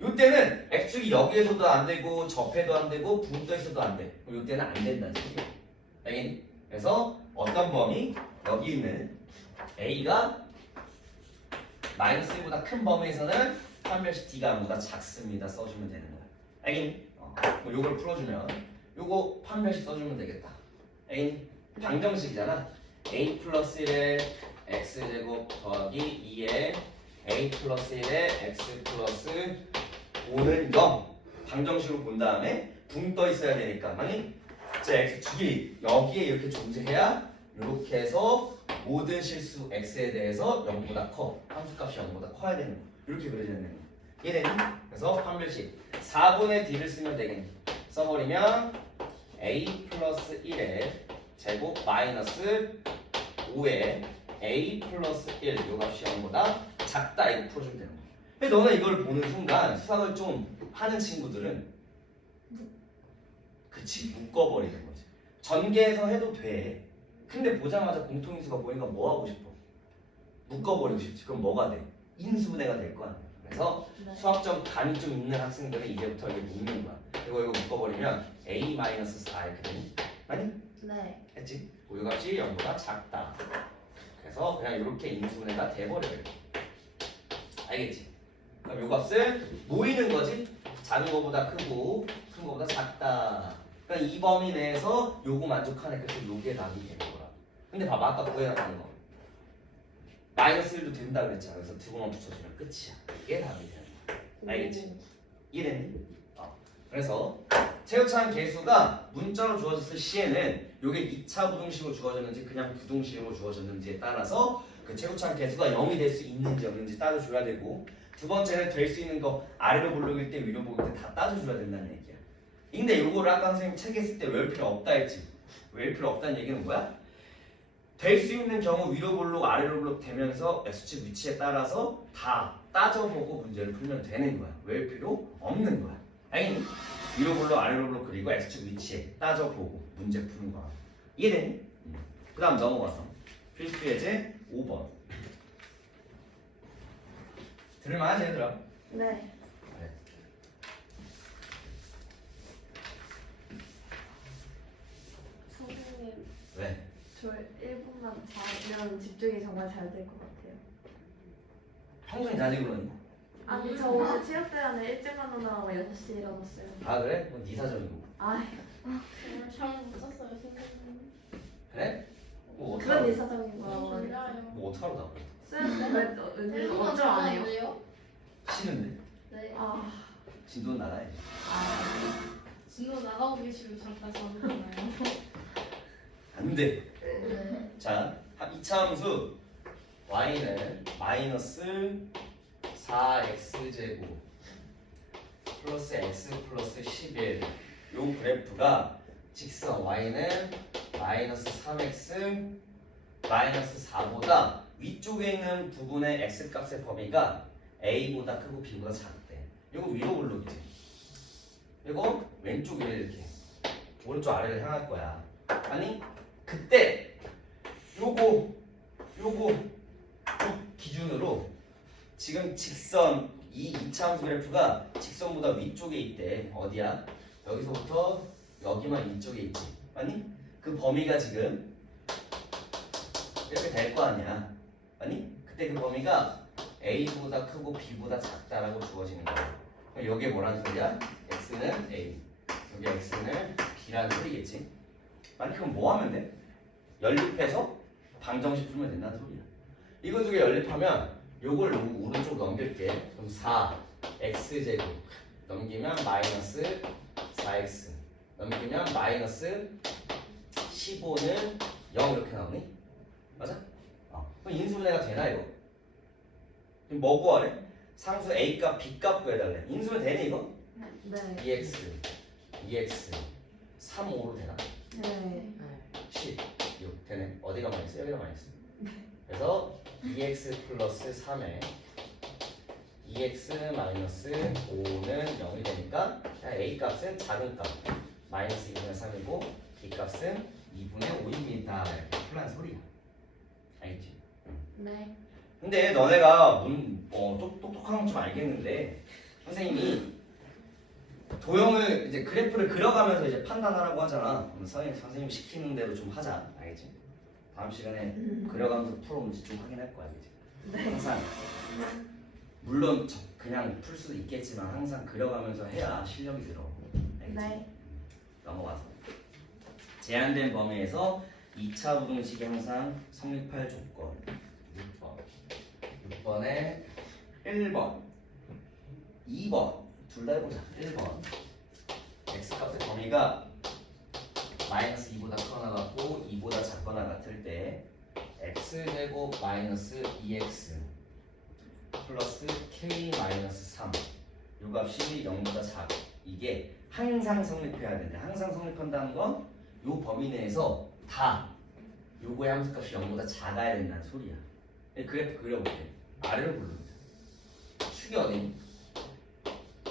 이때는 x축이 여기에서도 안 되고 접해도 안 되고 분도에서도 안 돼. 그럼 이때는 안 된다는 소리야. 알겠니? 그래서 어떤 범위? 여기 있는 a가 마이너스 1보다 큰 범위에서는 판별식 t가 0보다 작습니다. 써주면 되는 거야. 알겠니? 그럼 요걸 풀어주면 요거 판별식 써주면 되겠다. 알겠니? 방정식이잖아. a 플러스 1의 x제곱 더하기 2의 a 플러스 1의 x 플러스 5는 0 방정식으로 본 다음에 붕 떠 있어야 되니까 아니 제 x축이 여기에 이렇게 존재해야 이렇게 해서 모든 실수 x에 대해서 0보다 커 함수값이 0보다 커야 되는 거 이렇게 그려지는 거 이해되니? 그래서 판별식 4분의 d를 쓰면 되겠니? 써버리면 a 플러스 1의 제곱 마이너스 5에 a 플러스 1 요 값이 0보다 작다 이거 풀어주면 되는 거야 근데 너는 이걸 보는 순간 수학을 좀 하는 친구들은 그치 묶어버리는 거지 전개해서 해도 돼 근데 보자마자 공통인수가 보니까 뭐 하고 싶어? 묶어버리고 싶지 그럼 뭐가 돼? 인수분해가 될 거 아니야 그래서 네. 수학적 감이 좀 있는 학생들은 이제부터 이걸 묶는 거야 그리고 이거 묶어버리면 a-4 이렇게 되니? 아니? 네. 했지? 요 값이 0보다 작다 그래서 그냥 이렇게 인수분해가 돼버려요 알겠지? 그럼 요 값을 모이는 거지 작은 거보다 크고 큰 거보다 작다 그러니까 이 범위 내에서 요거 만족하네 그래서 요게 답이 되는 거라 근데 봐봐 아까 구해놨던 거 마이너스 1도 된다 그랬잖아 그래서 두 번만 붙여주면 끝이야 이게 답이 되는 거야 알겠지? 이해됐니? 그래서 최고차한 개수가 문자로 주어졌을 시에는 요게 2차 부등식으로 주어졌는지 그냥 부등식으로 주어졌는지에 따라서 그 최고차한 개수가 0이 될 수 있는지 없는지 따져줘야 되고 두 번째는 될 수 있는 거 아래로 볼록일 때 위로 볼록일 때 다 따져줘야 된다는 얘기야 근데 요거를 아까 선생님 책에 쓸 때 외울 필요 없다 했지 외울 필요 없다는 얘기는 뭐야? 될 수 있는 경우 위로 볼록 아래로 볼록 되면서 x축 위치에 따라서 다 따져보고 문제를 풀면 되는 거야 외울 필요 없는 거야 알겠니? 위로 볼록 아래로 볼록 그리고 x축 위치에 따져보고 문제 푸는 거야. 이해되니? 그 다음 넘어가서 필수 예제 5번. 들을만하지 얘들아? 네. 네. 선생님, 왜? 저 1분만 자면 집중이 정말 잘 될 것 같아요. 평소에 자지 그러니? 아니, 저 오늘 체육 시간에 일찍 만나느라고 6시에 일어났어요. 아 그래? 그건 네 사정이고. 아, 잘못 잤어요 선생님. 그래? 뭐 그건 어떡하러 네 사정인 너무 거라고. 졸려요. 뭐 어떡하러 나고 쌤, 왜 1분만 걱정 안 해요? 자는데요? 쉬는데? 네. 아, 진도는 나가야지. 진도 나가고 계시면 잠깐 자잖아요. 안돼. 네. 자 2차 함수 y는 마이너스 4x제곱 플러스 x 플러스 11 요 그래프가 직선 y는 마이너스 3x 마이너스 4보다 위쪽에 있는 부분의 x값의 범위가 a보다 크고 b보다 작대. 이거 위로 블록이지. 이거 왼쪽에 이렇게 오른쪽 아래를 향할 거야. 아니 그때 요거 기준으로 지금 직선 이 2차 함수 그래프가 직선보다 위쪽에 있대. 어디야? 여기서부터 여기만 위쪽에 있지. 아니? 그 범위가 지금 이렇게 될 거 아니야. 아니? 그때 그 범위가 A보다 크고 B보다 작다라고 주어지는 거야. 그럼 여기에 뭐라는 소리야? X는 A, 여기 X는 B라는 소리겠지. 아니 그럼 뭐 하면 돼? 연립해서 방정식 풀면 된다는 소리야. 이거 두 개 연립하면 요걸 오른쪽 넘길게. 그럼 4x제곱 넘기면 마이너스 4x 넘기면 마이너스 15는 0 이렇게 나오니? 맞아? 그럼 인수분해가 되나 이거? 그럼 뭐 구하래? 상수 a값 b값 구해달래. 인수분 되니 이거? 네. 2x 3, 5로 되나? 네. 16 되네. 어디가 마이너스? 여기가 마이너스. 그래서 2x 플러스 3에 2x 마이너스 5는 0이 되니까 a 값은 작은 값 마이너스 2분의 3이고 b 값은 2분의 5입니다. 이렇게 풀란 소리야. 알겠지? 네. 근데 너네가 똑똑한 건 좀 알겠는데 선생님이 도형을 이제 그래프를 그려가면서 이제 판단하라고 하잖아. 그럼 선생님 시키는 대로 좀 하자. 알겠지? 다음 시간에 그려가면서 풀어놓은지 좀 확인할 거야. 알겠지? 네. 항상 물론 그냥 풀 수도 있겠지만 항상 그려가면서 해야 실력이 늘어. 알겠지? 네. 넘어가서 제한된 범위에서 2차 부등식이 항상 성립할 조건 6번에 1번 2번 둘 다 해보자. 1번 x값의 범위가 마이너스 2보다 크거나 같고 2보다 작거나 같을 때 x제곱 마이너스 2x 플러스 k 마이너스 3 요 값이 0보다 작. 이게 항상 성립해야 되는데 항상 성립한다는 건 요 범위 내에서 다 요거의 함수값이 0보다 작아야 된다는 소리야. 그래프 그려볼게. 아래로 부릅니다. 축이 어디니?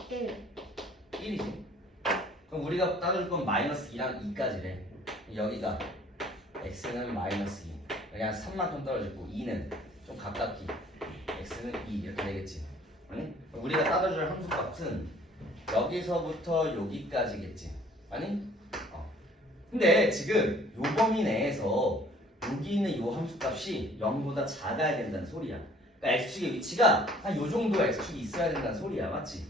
1. 1이지. 그럼 우리가 따질 건 마이너스 2랑 2까지래. 여기가 x는 마이너스 2 그냥 3만큼 떨어졌고 2는 좀 가깝게 x는 2 이렇게 되겠지. 아니? 우리가 따져줄 함수 값은 여기서부터 여기까지겠지. 아니? 근데 지금 요 범위 내에서 여기 있는 요 함수 값이 0보다 작아야 된다는 소리야. 그러니까 x축의 위치가 한 요 정도 x축이 있어야 된다는 소리야. 맞지?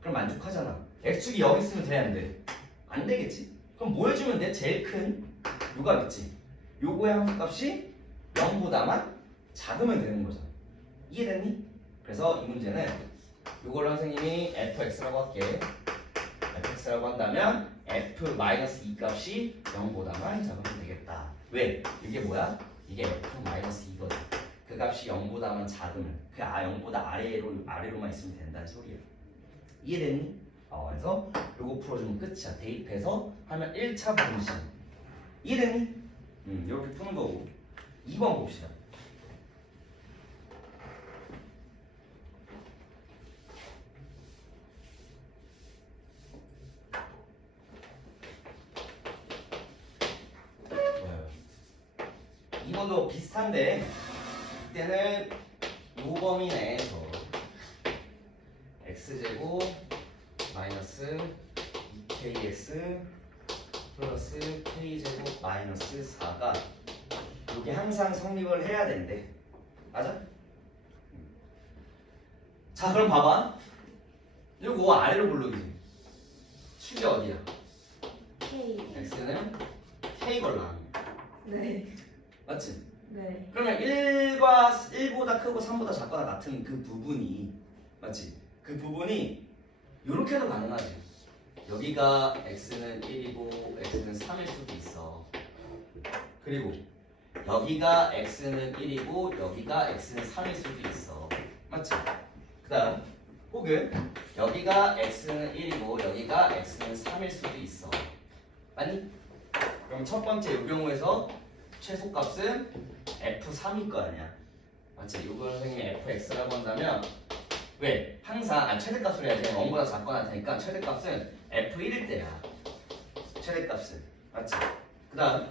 그럼 만족하잖아. x축이 여기 있으면 돼, 안 돼? 안 되겠지? 그럼 뭐 해주면 돼? 제일 큰 요가 있지? 요거의 함수값이 0보다만 작으면 되는 거잖아. 이해됐니? 그래서 이 문제는 요걸 선생님이 fx라고 할게. fx라고 한다면 f-2 값이 0보다만 작으면 되겠다. 왜? 이게 뭐야? 이게 f-2거든. 그 값이 0보다만 작으면 그 0보다 아래로만 있으면 된다는 소리야. 이해됐니? 그래서 요거 풀어주면 끝이야. 대입해서 하면 1차 분식. 이해됐니? 이렇게 푸는 거고. 2번 봅시다. 정도 비슷한데 이때는 요 범위 내에서 x제곱 마이너스 2kx 플러스 k제곱 마이너스 4가 이게 항상 성립을 해야 된대. 맞아? 자 그럼 봐봐. 이거 아래로 부르기지. 축이 어디야? K. x는 k 걸라. 네. 맞지? 네. 그러면 1보다 크고 3보다 작거나 같은 그 부분이 맞지? 그 부분이 이렇게도 가능하지. 여기가 x는 1이고 x는 3일 수도 있어. 그리고 여기가 x는 1이고 여기가 x는 3일 수도 있어. 맞지? 그 다음 혹은 여기가 x는 1이고 여기가 x는 3일 수도 있어. 맞니? 그럼 첫 번째 이 경우에서 최소값은 f3일 거 아니야. 맞지? 이걸 선생님이 fx라고 한다면 왜? 항상 최대값을 해야지. 0보다 작거나 되니까 최대값은 f1일 때야. 최대값은. 맞지? 그 다음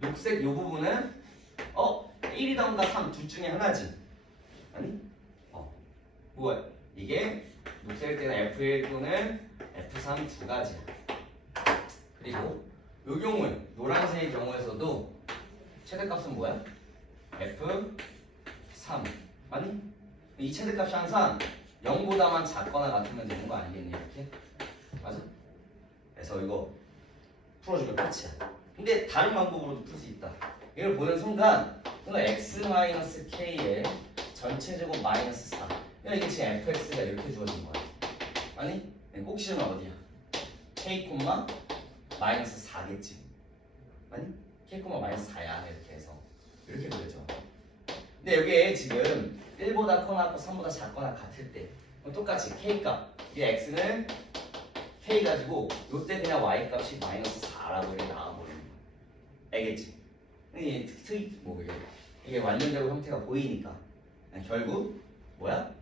녹색 이 부분은 1이던가 3 둘 중에 하나지. 아니? 뭐야? 이게 녹색일 때는 f1 또는 f3 두 가지야. 그리고 이 경우는 노란색의 경우에서도 최대값은 뭐야? f3 맞니? 이 최대값이 항상 0보다만 작거나 같으면 되는 거 아니겠니? 이렇게? 맞아? 그래서 이거 풀어주면 끝이야. 근데 다른 방법으로도 풀 수 있다. 이걸 보는 순간 x-k의 전체 제곱 마이너스 4. 그러니까 이게 지금 fx가 이렇게 주어진 거야. 아니? 꼭 실으면 어디야? k, 마이너스 4겠지. 아니? k, 마이너스 4야. 이렇게 해서 이렇게 그려져. 근데 여기에 지금 1보다 커나 3보다 작거나 같을 때 똑같이 k값 이 x는 k 가지고 요때 그냥 y 값이 마이너스 4라고 이렇게 나와버리는 거야. 알겠지? 이게 특히 뭐 이게 완전제곱 형태가 보이니까 결국 뭐야?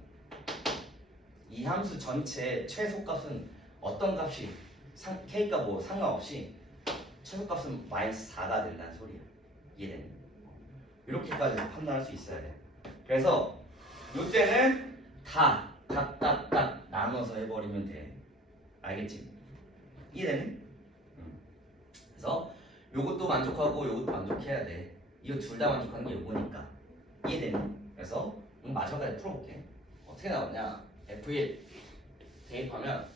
이 함수 전체 최소값은 어떤 값이 k가 뭐 상관없이 최소값은 마이너스 4가 된다는 소리야. 이해되니? 이렇게까지 판단할 수 있어야 돼. 그래서 이때는 다 각각 나눠서 해버리면 돼. 알겠지? 이해되니? 그래서 요것도 만족하고 요것도 만족해야 돼. 이거 둘 다 만족하는 게 요거니까. 이해되니? 그래서 마지막까지 풀어볼게. 어떻게 나오냐? F1 대입하면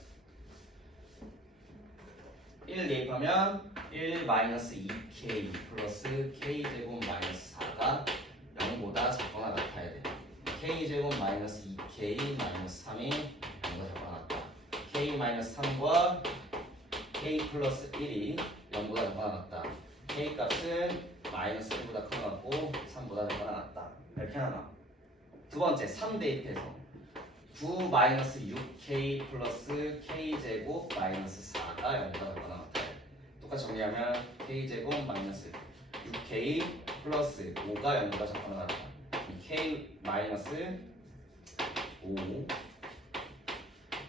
1 대입하면 1 마이너스 2k 플러스 k제곱 마이너스 4가 0보다 작거나 같아야 돼. k제곱 마이너스 2k 마이너스 3이 0보다 작거나 같다. k 마이너스 3과 k 플러스 1이 0보다 작거나 같다. k 값은 마이너스 1보다 크거나 같고 3보다 작거나 같다. 이렇게 하나. 두 번째 3 대입해서 9 마이너스 6k 플러스 k제곱 마이너스 4가 0보다 작거나 같다. 똑같이 정리하면 k제곱 마이너스 6k 플러스 5가 0보다 작거나 같다. k 마이너스 5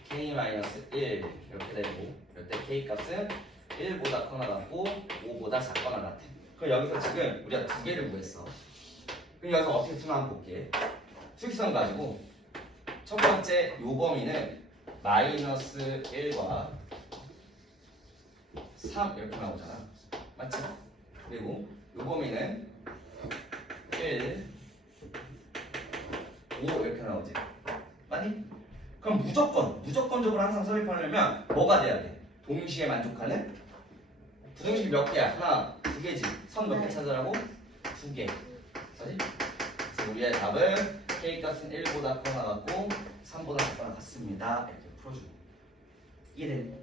k 마이너스 1 이렇게 되고 이때 k 값은 1보다 커나 같고 5보다 작거나 같아. 그럼 여기서 지금 우리가 두 개를 구했어. 그럼 여기서 어떻게 풀나 한번 볼게. 수직선 가지고 첫 번째 요 범위는 마이너스 1과 3 이렇게 나오잖아. 맞지? 그리고 요 범위는 1, 5 이렇게 나오지. 맞니? 그럼 무조건적으로 항상 설립하려면 뭐가 돼야 돼? 동시에 만족하는 부등식 몇 개야? 하나, 두 개지. 선 몇 개 찾으라고? 두 개. 그지? 그래서 우리의 답은 k 값은 1보다 커나 같고 3보다 작거나 같습니다. 이렇게 풀어주고. 이해되니?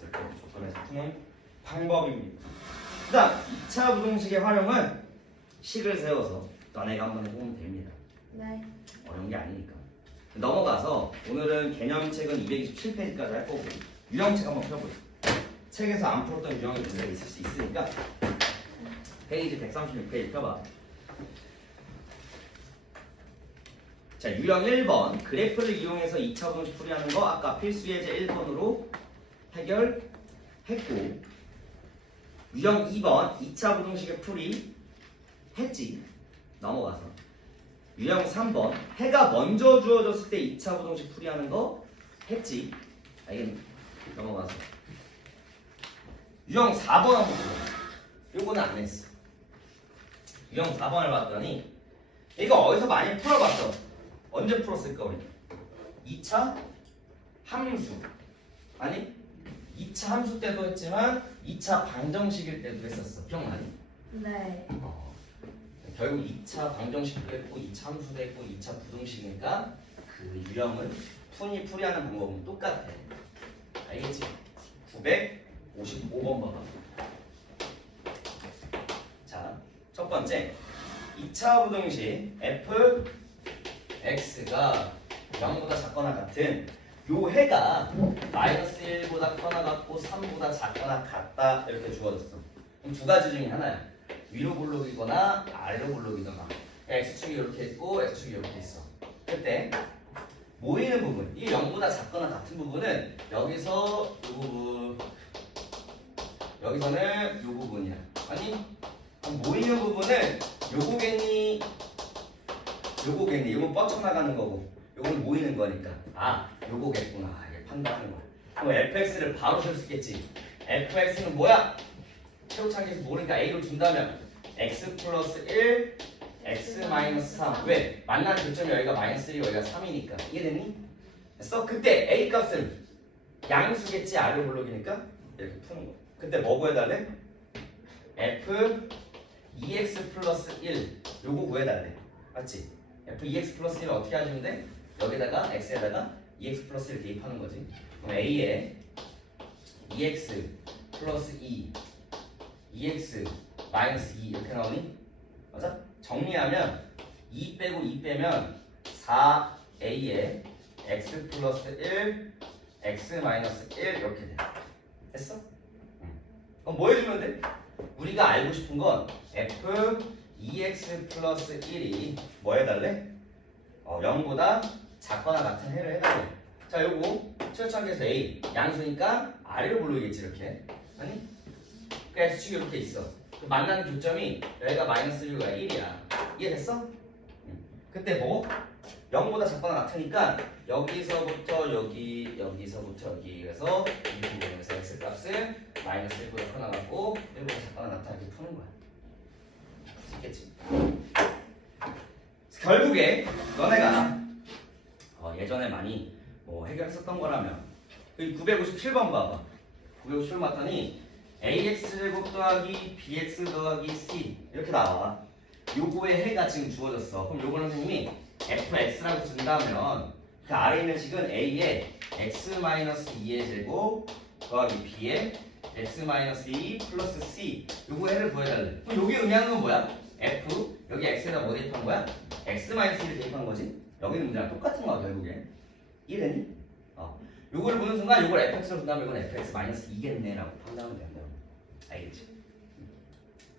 이렇게 조건에서 푸는 방법입니다. 그 다음 2차 부등식의 활용은 식을 세워서 너네가 한번 해보면 됩니다. 네. 어려운 게 아니니까. 넘어가서 오늘은 개념책은 227페이지까지 할 거고 유형책 한번 펴보자. 책에서 안 풀었던 유형이 문제가 있을 수 있으니까 페이지 136페이지 펴봐. 자, 유형 1번 그래프를 이용해서 2차 부등식 풀이하는 거 아까 필수 예제 1번으로 해결했고, 유형 2번 2차 부등식의 풀이 했지. 넘어가서 유형 3번 해가 먼저 주어졌을 때 2차 부동식 풀이하는 거 했지. 알겠니? 넘어가서 유형 4번 한번 보자. 요거는 안 했어. 유형 4번을 봤더니 이거 어디서 많이 풀어봤어. 언제 풀었을까 우리? 2차 함수. 아니 2차 함수 때도 했지만 2차 방정식일 때도 했었어. 기억나니? 네. 결국 2차 방정식도 했고 2차 함수도 했고 2차 부등식이니까 그 유형은 풀이하는 방법은 똑같아. 알겠지? 955번 봐봐. 자, 첫 번째 2차 부등식 f x가 0보다 작거나 같은 요 해가 마이너스 1보다 커나 같고 3보다 작거나 같다 이렇게 주어졌어. 그럼 두 가지 중에 하나야. 위로 볼록이거나 아래로 볼록이거나. x축이 이렇게 있고 x축이 이렇게 있어. 그때 모이는 부분, 이 0보다 작거나 같은 부분은 여기서 이 부분, 여기서는 이 부분이야. 아니 모이는 부분은 요거겠니? 요거겠니? 요건 뻗쳐나가는 거고 요건 모이는 거니까 아 요거겠구나 이게 판단하는 거야. 그럼 fx를 바로 쓸 수 있겠지. fx는 뭐야? 최우창에서 모르니까 a로 준다면 x 플러스 1 x 마이너스 3. 왜? 만나는 교점이 여기가 마이너스 1 여기가 3이니까 이해됐니? 그래서 그때 a 값은 양수겠지. 아래 블록이니까 이렇게 푸는 거야. 그때 뭐 구해달래? f 2x 플러스 1 요거 구해달래. 맞지? f 2x 플러스 1을 어떻게 하시면 돼? 여기다가 x에다가 2x 플러스 1 대입하는 거지. 그럼 a에 2x 플러스 2 2x 마이너스 2 이렇게 나오니? 맞아? 정리하면 2 빼고 2 빼면 4a에 x 플러스 1 x 마이너스 1 이렇게 돼. 됐어? 그럼 뭐 해주면 돼? 우리가 알고 싶은 건 f 2x 플러스 1이 뭐 해달래? 0보다 작거나 같은 해를 해달래. 자 요거 철창에서 a 양수니까 아래로 불러야겠지 이렇게. 아니? 그 x축이 이렇게 있어. 그 만나는 교점이 여기가 마이너스 1과 1이야. 이해됐어? 그때 뭐? 0보다 작거나 같으니까 여기서부터 여기, 여기서부터 여기 그래서 이 부분에서 x 값을 마이너스 1보다 커나 같고 1보다 작거나 같다 이렇게 푸는 거야. 있겠지? 결국에 너네가 예전에 많이 해결했었던 거라면 957번 봐봐. 957번 봤더니 ax 제곱 더하기 bx 더하기 c 이렇게 나와. 요거의 해가 지금 주어졌어. 그럼 요거는 선생님이 fx라고 준다면 그 아래 있는 식은 a의 x-2의 제곱 더하기 b의 x-2 플러스 c 요거 해를 구해달래. 그럼 여기 의미하는 건 뭐야? f 여기 x에다 뭐 대입한 거야? x-1을 대입한 거지? 여기 문제랑 똑같은 거야 결국에. 이해되니? 요거를 보는 순간 요걸 fx로 준다면 이건 fx-2겠네 라고 판단하면 된다. 알겠지?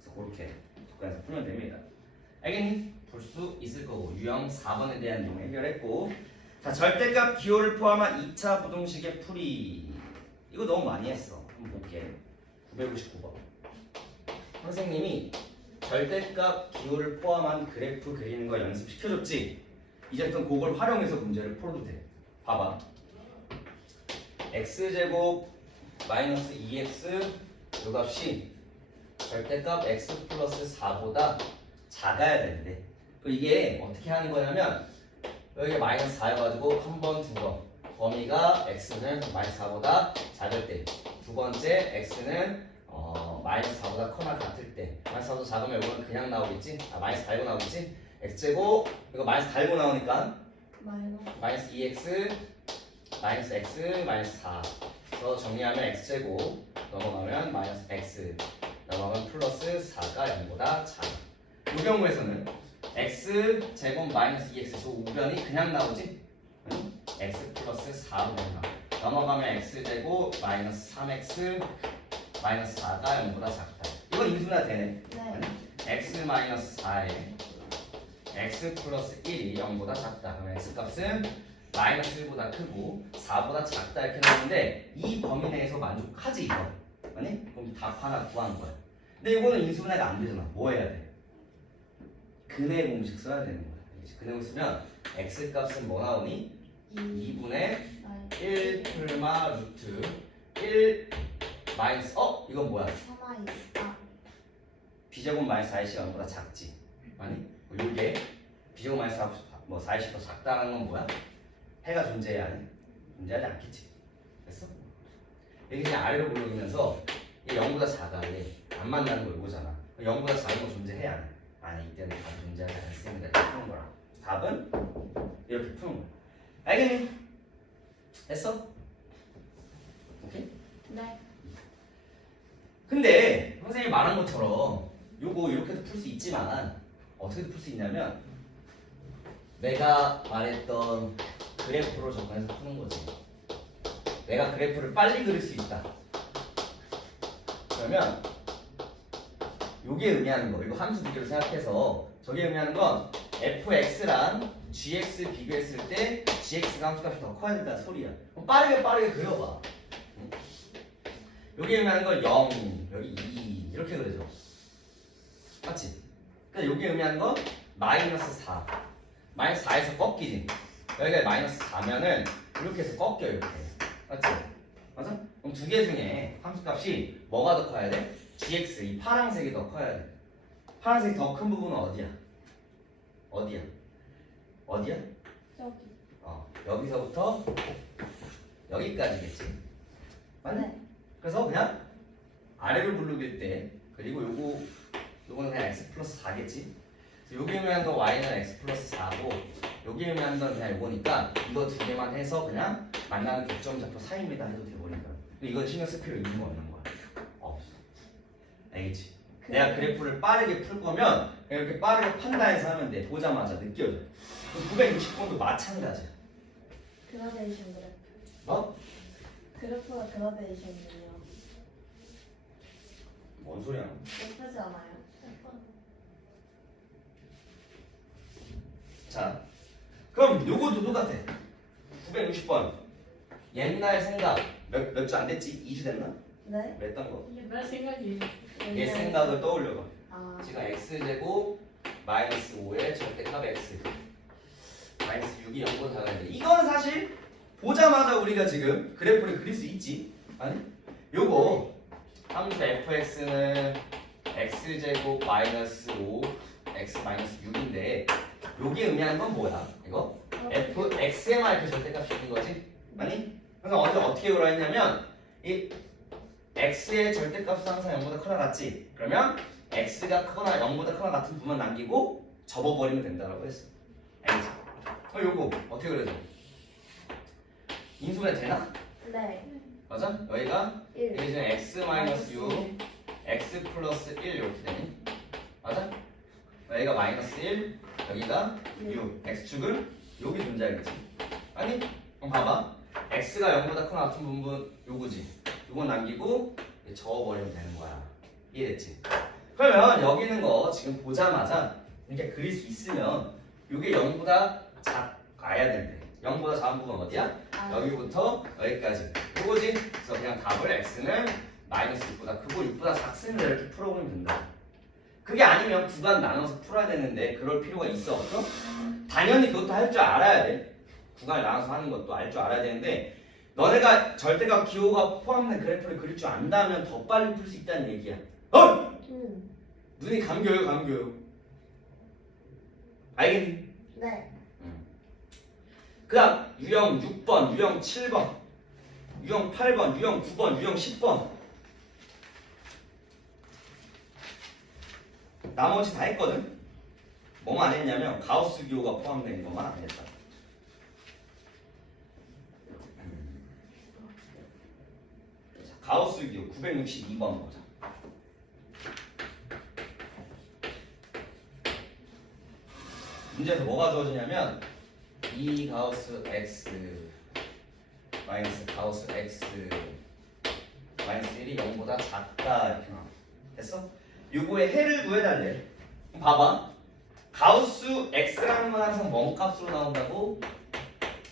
그래서 그렇게 접근해서 풀면 됩니다. 알겠니? 볼 수 있을 거고 유형 4번에 대한 내용 해결했고 자 절대값 기호를 포함한 2차 부등식의 풀이 이거 너무 많이 했어. 한번 볼게. 959번 선생님이 절대값 기호를 포함한 그래프 그리는 거 연습시켜줬지? 이제부터 그걸 활용해서 문제를 풀어도 돼. 봐봐. x제곱 마이너스 2x 요 값이 절대값 x 플러스 4보다 작아야 되는데 이게 어떻게 하는 거냐면 여기가 마이너스 4여가지고 한 번, 두 번 범위가 x는 마이너스 4보다 작을 때 두 번째 x는 마이너스 4보다 커나 같을 때 마이너스 4보다 작으면 이거는 그냥 나오겠지? 마이너스 달고 나오겠지? x제곱 이거 마이너스 달고 나오니까 마이너스 2x 마이너스 x 마이너스 4 그래서 정리하면 x제곱 넘어가면 마이너스 x 넘어가면 플러스 4가 0보다 작아. 이 경우에서는 x제곱 마이너스 2x 저 우변이 그냥 나오지? x 플러스 4로 된다. 넘어가면 x제곱 마이너스 3x 마이너스 4가 0보다 작다. 이건 인수나 되네. 네. x 마이너스 4에 x 플러스 1이 0보다 작다. 그러면 x 값은 마이너스 1보다 크고 4보다 작다 이렇게 나오는데 이 범위 내에서 만족하지 이거. 아니? 그럼 답 하나 구하는 거야. 근데 이거는 인수분해가 안 되잖아. 뭐 해야 돼? 근의 공식 써야 되는 거야. 알겠지? 근의 공식 쓰면 x 값은 뭐 나오니? 2분의 1 풀마 루트 1 마이너스 이건 뭐야? 3i. 아, b제곱 마이너스 4이 보다 작지? 아니? 요게 b제곱 마이너스 4이 더 작다는 건 뭐야? 해가 존재해야 하니? 존재하지 않겠지. 됐어? 이게 그냥 아래로 올라오면서 이게 0보다 작아. 얘 안 만나는 거 이거잖아. 0보다 작은 거 존재해야 하니? 아니, 이때는 답은 존재하지 않습니다. 이렇게 푸는 거라. 답은 이렇게 푸는 거야. 알겠니? 됐어? 오케이? 네. 근데 선생님이 말한 것처럼 요거 이렇게도 풀 수 있지만 어떻게 풀 수 있냐면 내가 말했던 그래프로 접근해서 푸는 거지. 내가 그래프를 빨리 그릴 수 있다. 그러면 요게 의미하는 거, 이거 함수 두 개로 생각해서 저게 의미하는 건 fx랑 gx 비교했을 때 gx가 함수값이 더 커야 된다는 소리야. 그럼 빠르게 그려봐. 여기 의미하는 건 0, 여기 2 이렇게 그려져. 맞지? 그러니까 여기 의미하는 건 마이너스 4. 마이너스 4에서 꺾이지. 여기가 마이너스 4면은 이렇게 해서 꺾여 이렇게. 맞지? 맞아? 그럼 두 개 중에 함수값이 뭐가 더 커야 돼? gx, 이 파란색이 더 커야 돼. 파란색이 더 큰 부분은 어디야? 어디야? 저기. 여기서부터 여기까지겠지. 맞네? 네. 그래서 그냥 아래로 부르길 때 그리고 요거는 그냥 x 플러스 4겠지. 여기 의미하는 건 y는 x 플러스 4고 여기 의미하는 건 그냥 요거니까 이거 두 개만 해서 그냥 만나는 교점 좌표 사이입니다 해도 돼버린다. 이건 신경 쓸 필요 있는 거 없는 거야. 없어. 알겠지? 내가 그래프를 빠르게 풀 거면 그냥 이렇게 빠르게 판단해서 하면 돼. 보자마자 느껴져. 960번도 마찬가지야. 그라데이션 그래프. 뭐? 그래프가 그라데이션이요. 뭔 소리야? 예쁘지 않아요? 자, 그럼 요것도 똑같아. 960번. 옛날 생각 몇 주 안 됐지? 2주 됐나? 네. 몇 단 거? 이게 내 생각이. 옛 생각을 떠올려봐. 아, 지금 x제곱 마이너스 5의 절대값 x 마이너스 6이 0보다 작아야 돼. 이건 사실 보자마자 우리가 지금 그래프를 그릴 수 있지. 아니? 요거 함수 fx는 x제곱 마이너스 5 x 마이너스 6인데 요게 의미하는 건 뭐야? 이거? fx에만 이렇게 절대값이 있는 거지? 아니? 그래서 어떻게 그러했냐면 이 x의 절대값은 항상 0보다 크거나 같지? 그러면 x가 크거나 0보다 크거나 같은 부분 남기고 접어버리면 된다고 했어. 알겠지? 그럼 요거 어떻게 그려져? 인수분해 되나? 네. 맞아? 여기가 1. 여기 지금 x 마이너스 6 x 플러스 1 이렇게 되니? 맞아? 여기가 마이너스 1 여기가 6 x축은 여기 존재하겠지? 아니? 그럼 봐봐 x가 0보다 크거나 같은 부분 요거지? 요거 남기고 저어버리면 되는 거야. 이해됐지? 그러면 여기 있는 거 지금 보자마자 이렇게 그릴 수 있으면 이게 0보다 작아야 된대. 0보다 작은 부분 어디야? 아, 여기부터 여기까지. 이거지? 그래서 그냥 답을 x는 마이너스 6보다 크고 6보다 작습니다. 이렇게 풀어보면 된다. 그게 아니면 구간 나눠서 풀어야 되는데 그럴 필요가 있어 없어? 당연히 그것도 할 줄 알아야 돼. 구간을 나눠서 하는 것도 알 줄 알아야 되는데 너네가 절대값 기호가 포함된 그래프를 그릴 줄 안다면 더 빨리 풀 수 있다는 얘기야. 눈이 감겨요. 알겠니? 네. 그 다음 유형 6번, 유형 7번, 유형 8번, 유형 9번, 유형 10번 나머지 다 했거든? 뭐만 안 했냐면 가우스 기호가 포함된 것만 안 했다. 가우스 기호 962번 보자. 문제에서 뭐가 주어지냐면 2 가우스 x 마이너스 가우스 x 마이너스 1이 0보다 작다 이렇게 나와. 됐어? 요거의 해를 구해달래. 그럼 봐봐. 가우스 x라는 건 항상 뭔 값으로 나온다고?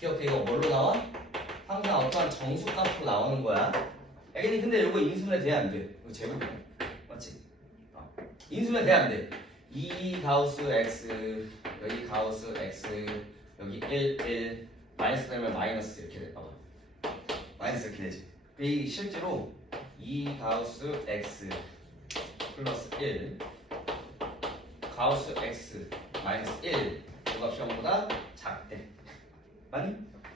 기억해. 이거 뭘로 나와? 항상 어떠한 정수값으로 나오는 거야. 알겠니? 근데 요거 인수분해 돼야 안 돼. 이거 제곱이야. 맞지? 인수분해 돼야 안 돼. 2 가우스 x 여기 가우스 x 여기 1 마이너스 되면 마이너스 이렇게 돼. 봐봐. 마이너스 이렇게 되지. 이 실제로 2 가우스 x 플러스 1 가우스 x 마이너스 1 이 값이 0보다 작대. 맞니?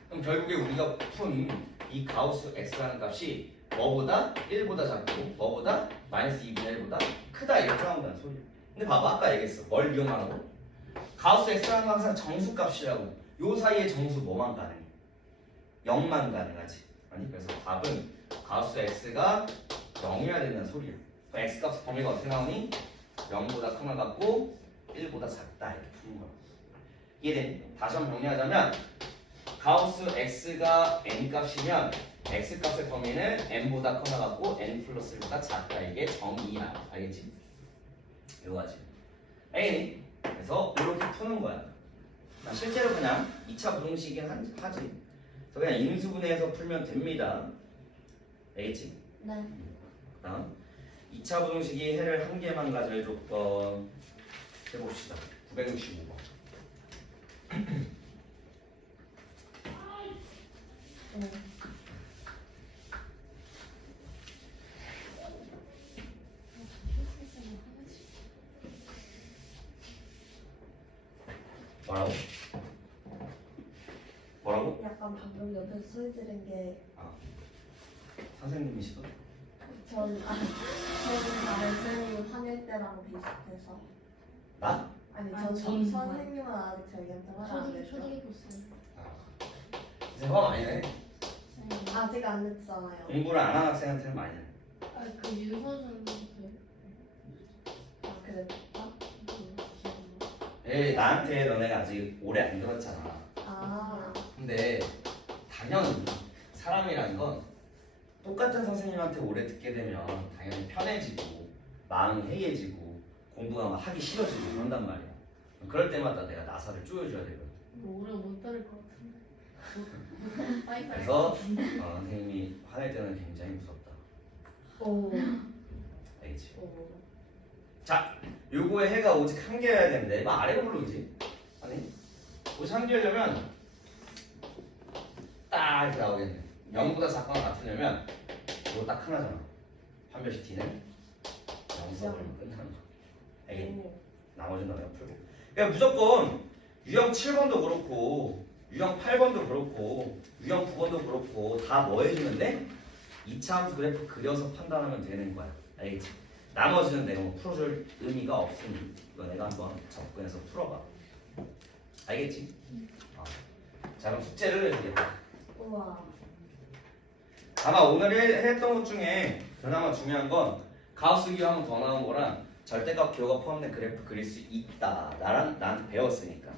그럼 결국에 우리가 푼 이 가우스 x라는 값이 뭐보다 1보다 작고 뭐보다 마이너스 2분의 1보다 크다 이렇게 나온다는 소리야. 근데 봐봐 아까 얘기했어. 뭘 이용하라고? 가우스 x라는 건 항상 정수값이라고. 요 사이에 정수 뭐만 가능해? 0만 가능하지. 아니 그래서 답은 가우스 x가 0이어야 된다는 소리야. 그럼 x값 범위가 어떻게 나오니? 0보다 크나 같고 1보다 작다 이렇게 푸는 거야. 이해되니? 다시 한번 정리하자면 가우스 x가 n 값이면 x 값의 범위는 n보다 커나 같고 n 플러스 1보다 작다. 이게 정의야. 알겠지? 이거지. 알겠니? 그래서 이렇게 푸는 거야. 실제로 그냥 2차 부등식이긴 하지. 그래서 그냥 인수분해해서 풀면 됩니다. 알겠지? 네. 다음 2차 부등식이 해를 한 개만 가질 조건 해봅시다. 965번. 네. 뭐라고? 뭐라고? 약간 방금 옆에 소리 지른 게 선생님이시죠? 전 선생님 화낼 때랑 비슷해서. 나? 아니 아니, 전 전- 선생님은 아직 저희한테 화를 안 냈죠. 초등교생. 이제 화가 많이 내. 아직 안 냈잖아요. 공부를 안 한 학생한테는 많이 내. 그 윤서준 아 그랬다? 나한테 너네가 아직 오래 안 들었잖아. 아 근데 당연히 사람이라는 건 똑같은 선생님한테 오래 듣게 되면 당연히 편해지고 마음이 해이해지고 공부가 막 하기 싫어지고 그런단 말이야. 그럴 때마다 내가 나사를 쪼여줘야 되거든. 오래 못 들을 것 같은데. 빠이빠이. 그래서 선생님이 화낼 때는 굉장히 무섭다. 오. 알겠지? 오. 자, 요거의 해가 오직 한 개여야 되는데 막 아래로 부르지? 아니 오직 한 개려면 딱 이렇게 나오겠네. 0보다 작거나 같으려면 이거 딱 하나잖아. 판별식 T는 0 써버리면 끝나는 거야. 알겠니? 오. 나머지는 내가 풀고. 그러니까 무조건 유형 7번도 그렇고 유형 8번도 그렇고 유형 9번도 그렇고 다 뭐 해주면 돼? 2차 함수 그래프 그려서 판단하면 되는 거야. 알겠지? 나머지는 내가 뭐 풀어줄 의미가 없으니 이거 내가 한번 접근해서 풀어봐. 알겠지? 자 그럼 숙제를 해주겠다. 우와. 아마 오늘 했던 것 중에 그나마 중요한 건 가우스 기호 한 번 더 나온 거랑 절대값 기호가 포함된 그래프 그릴 수 있다. 나랑 난 배웠으니까.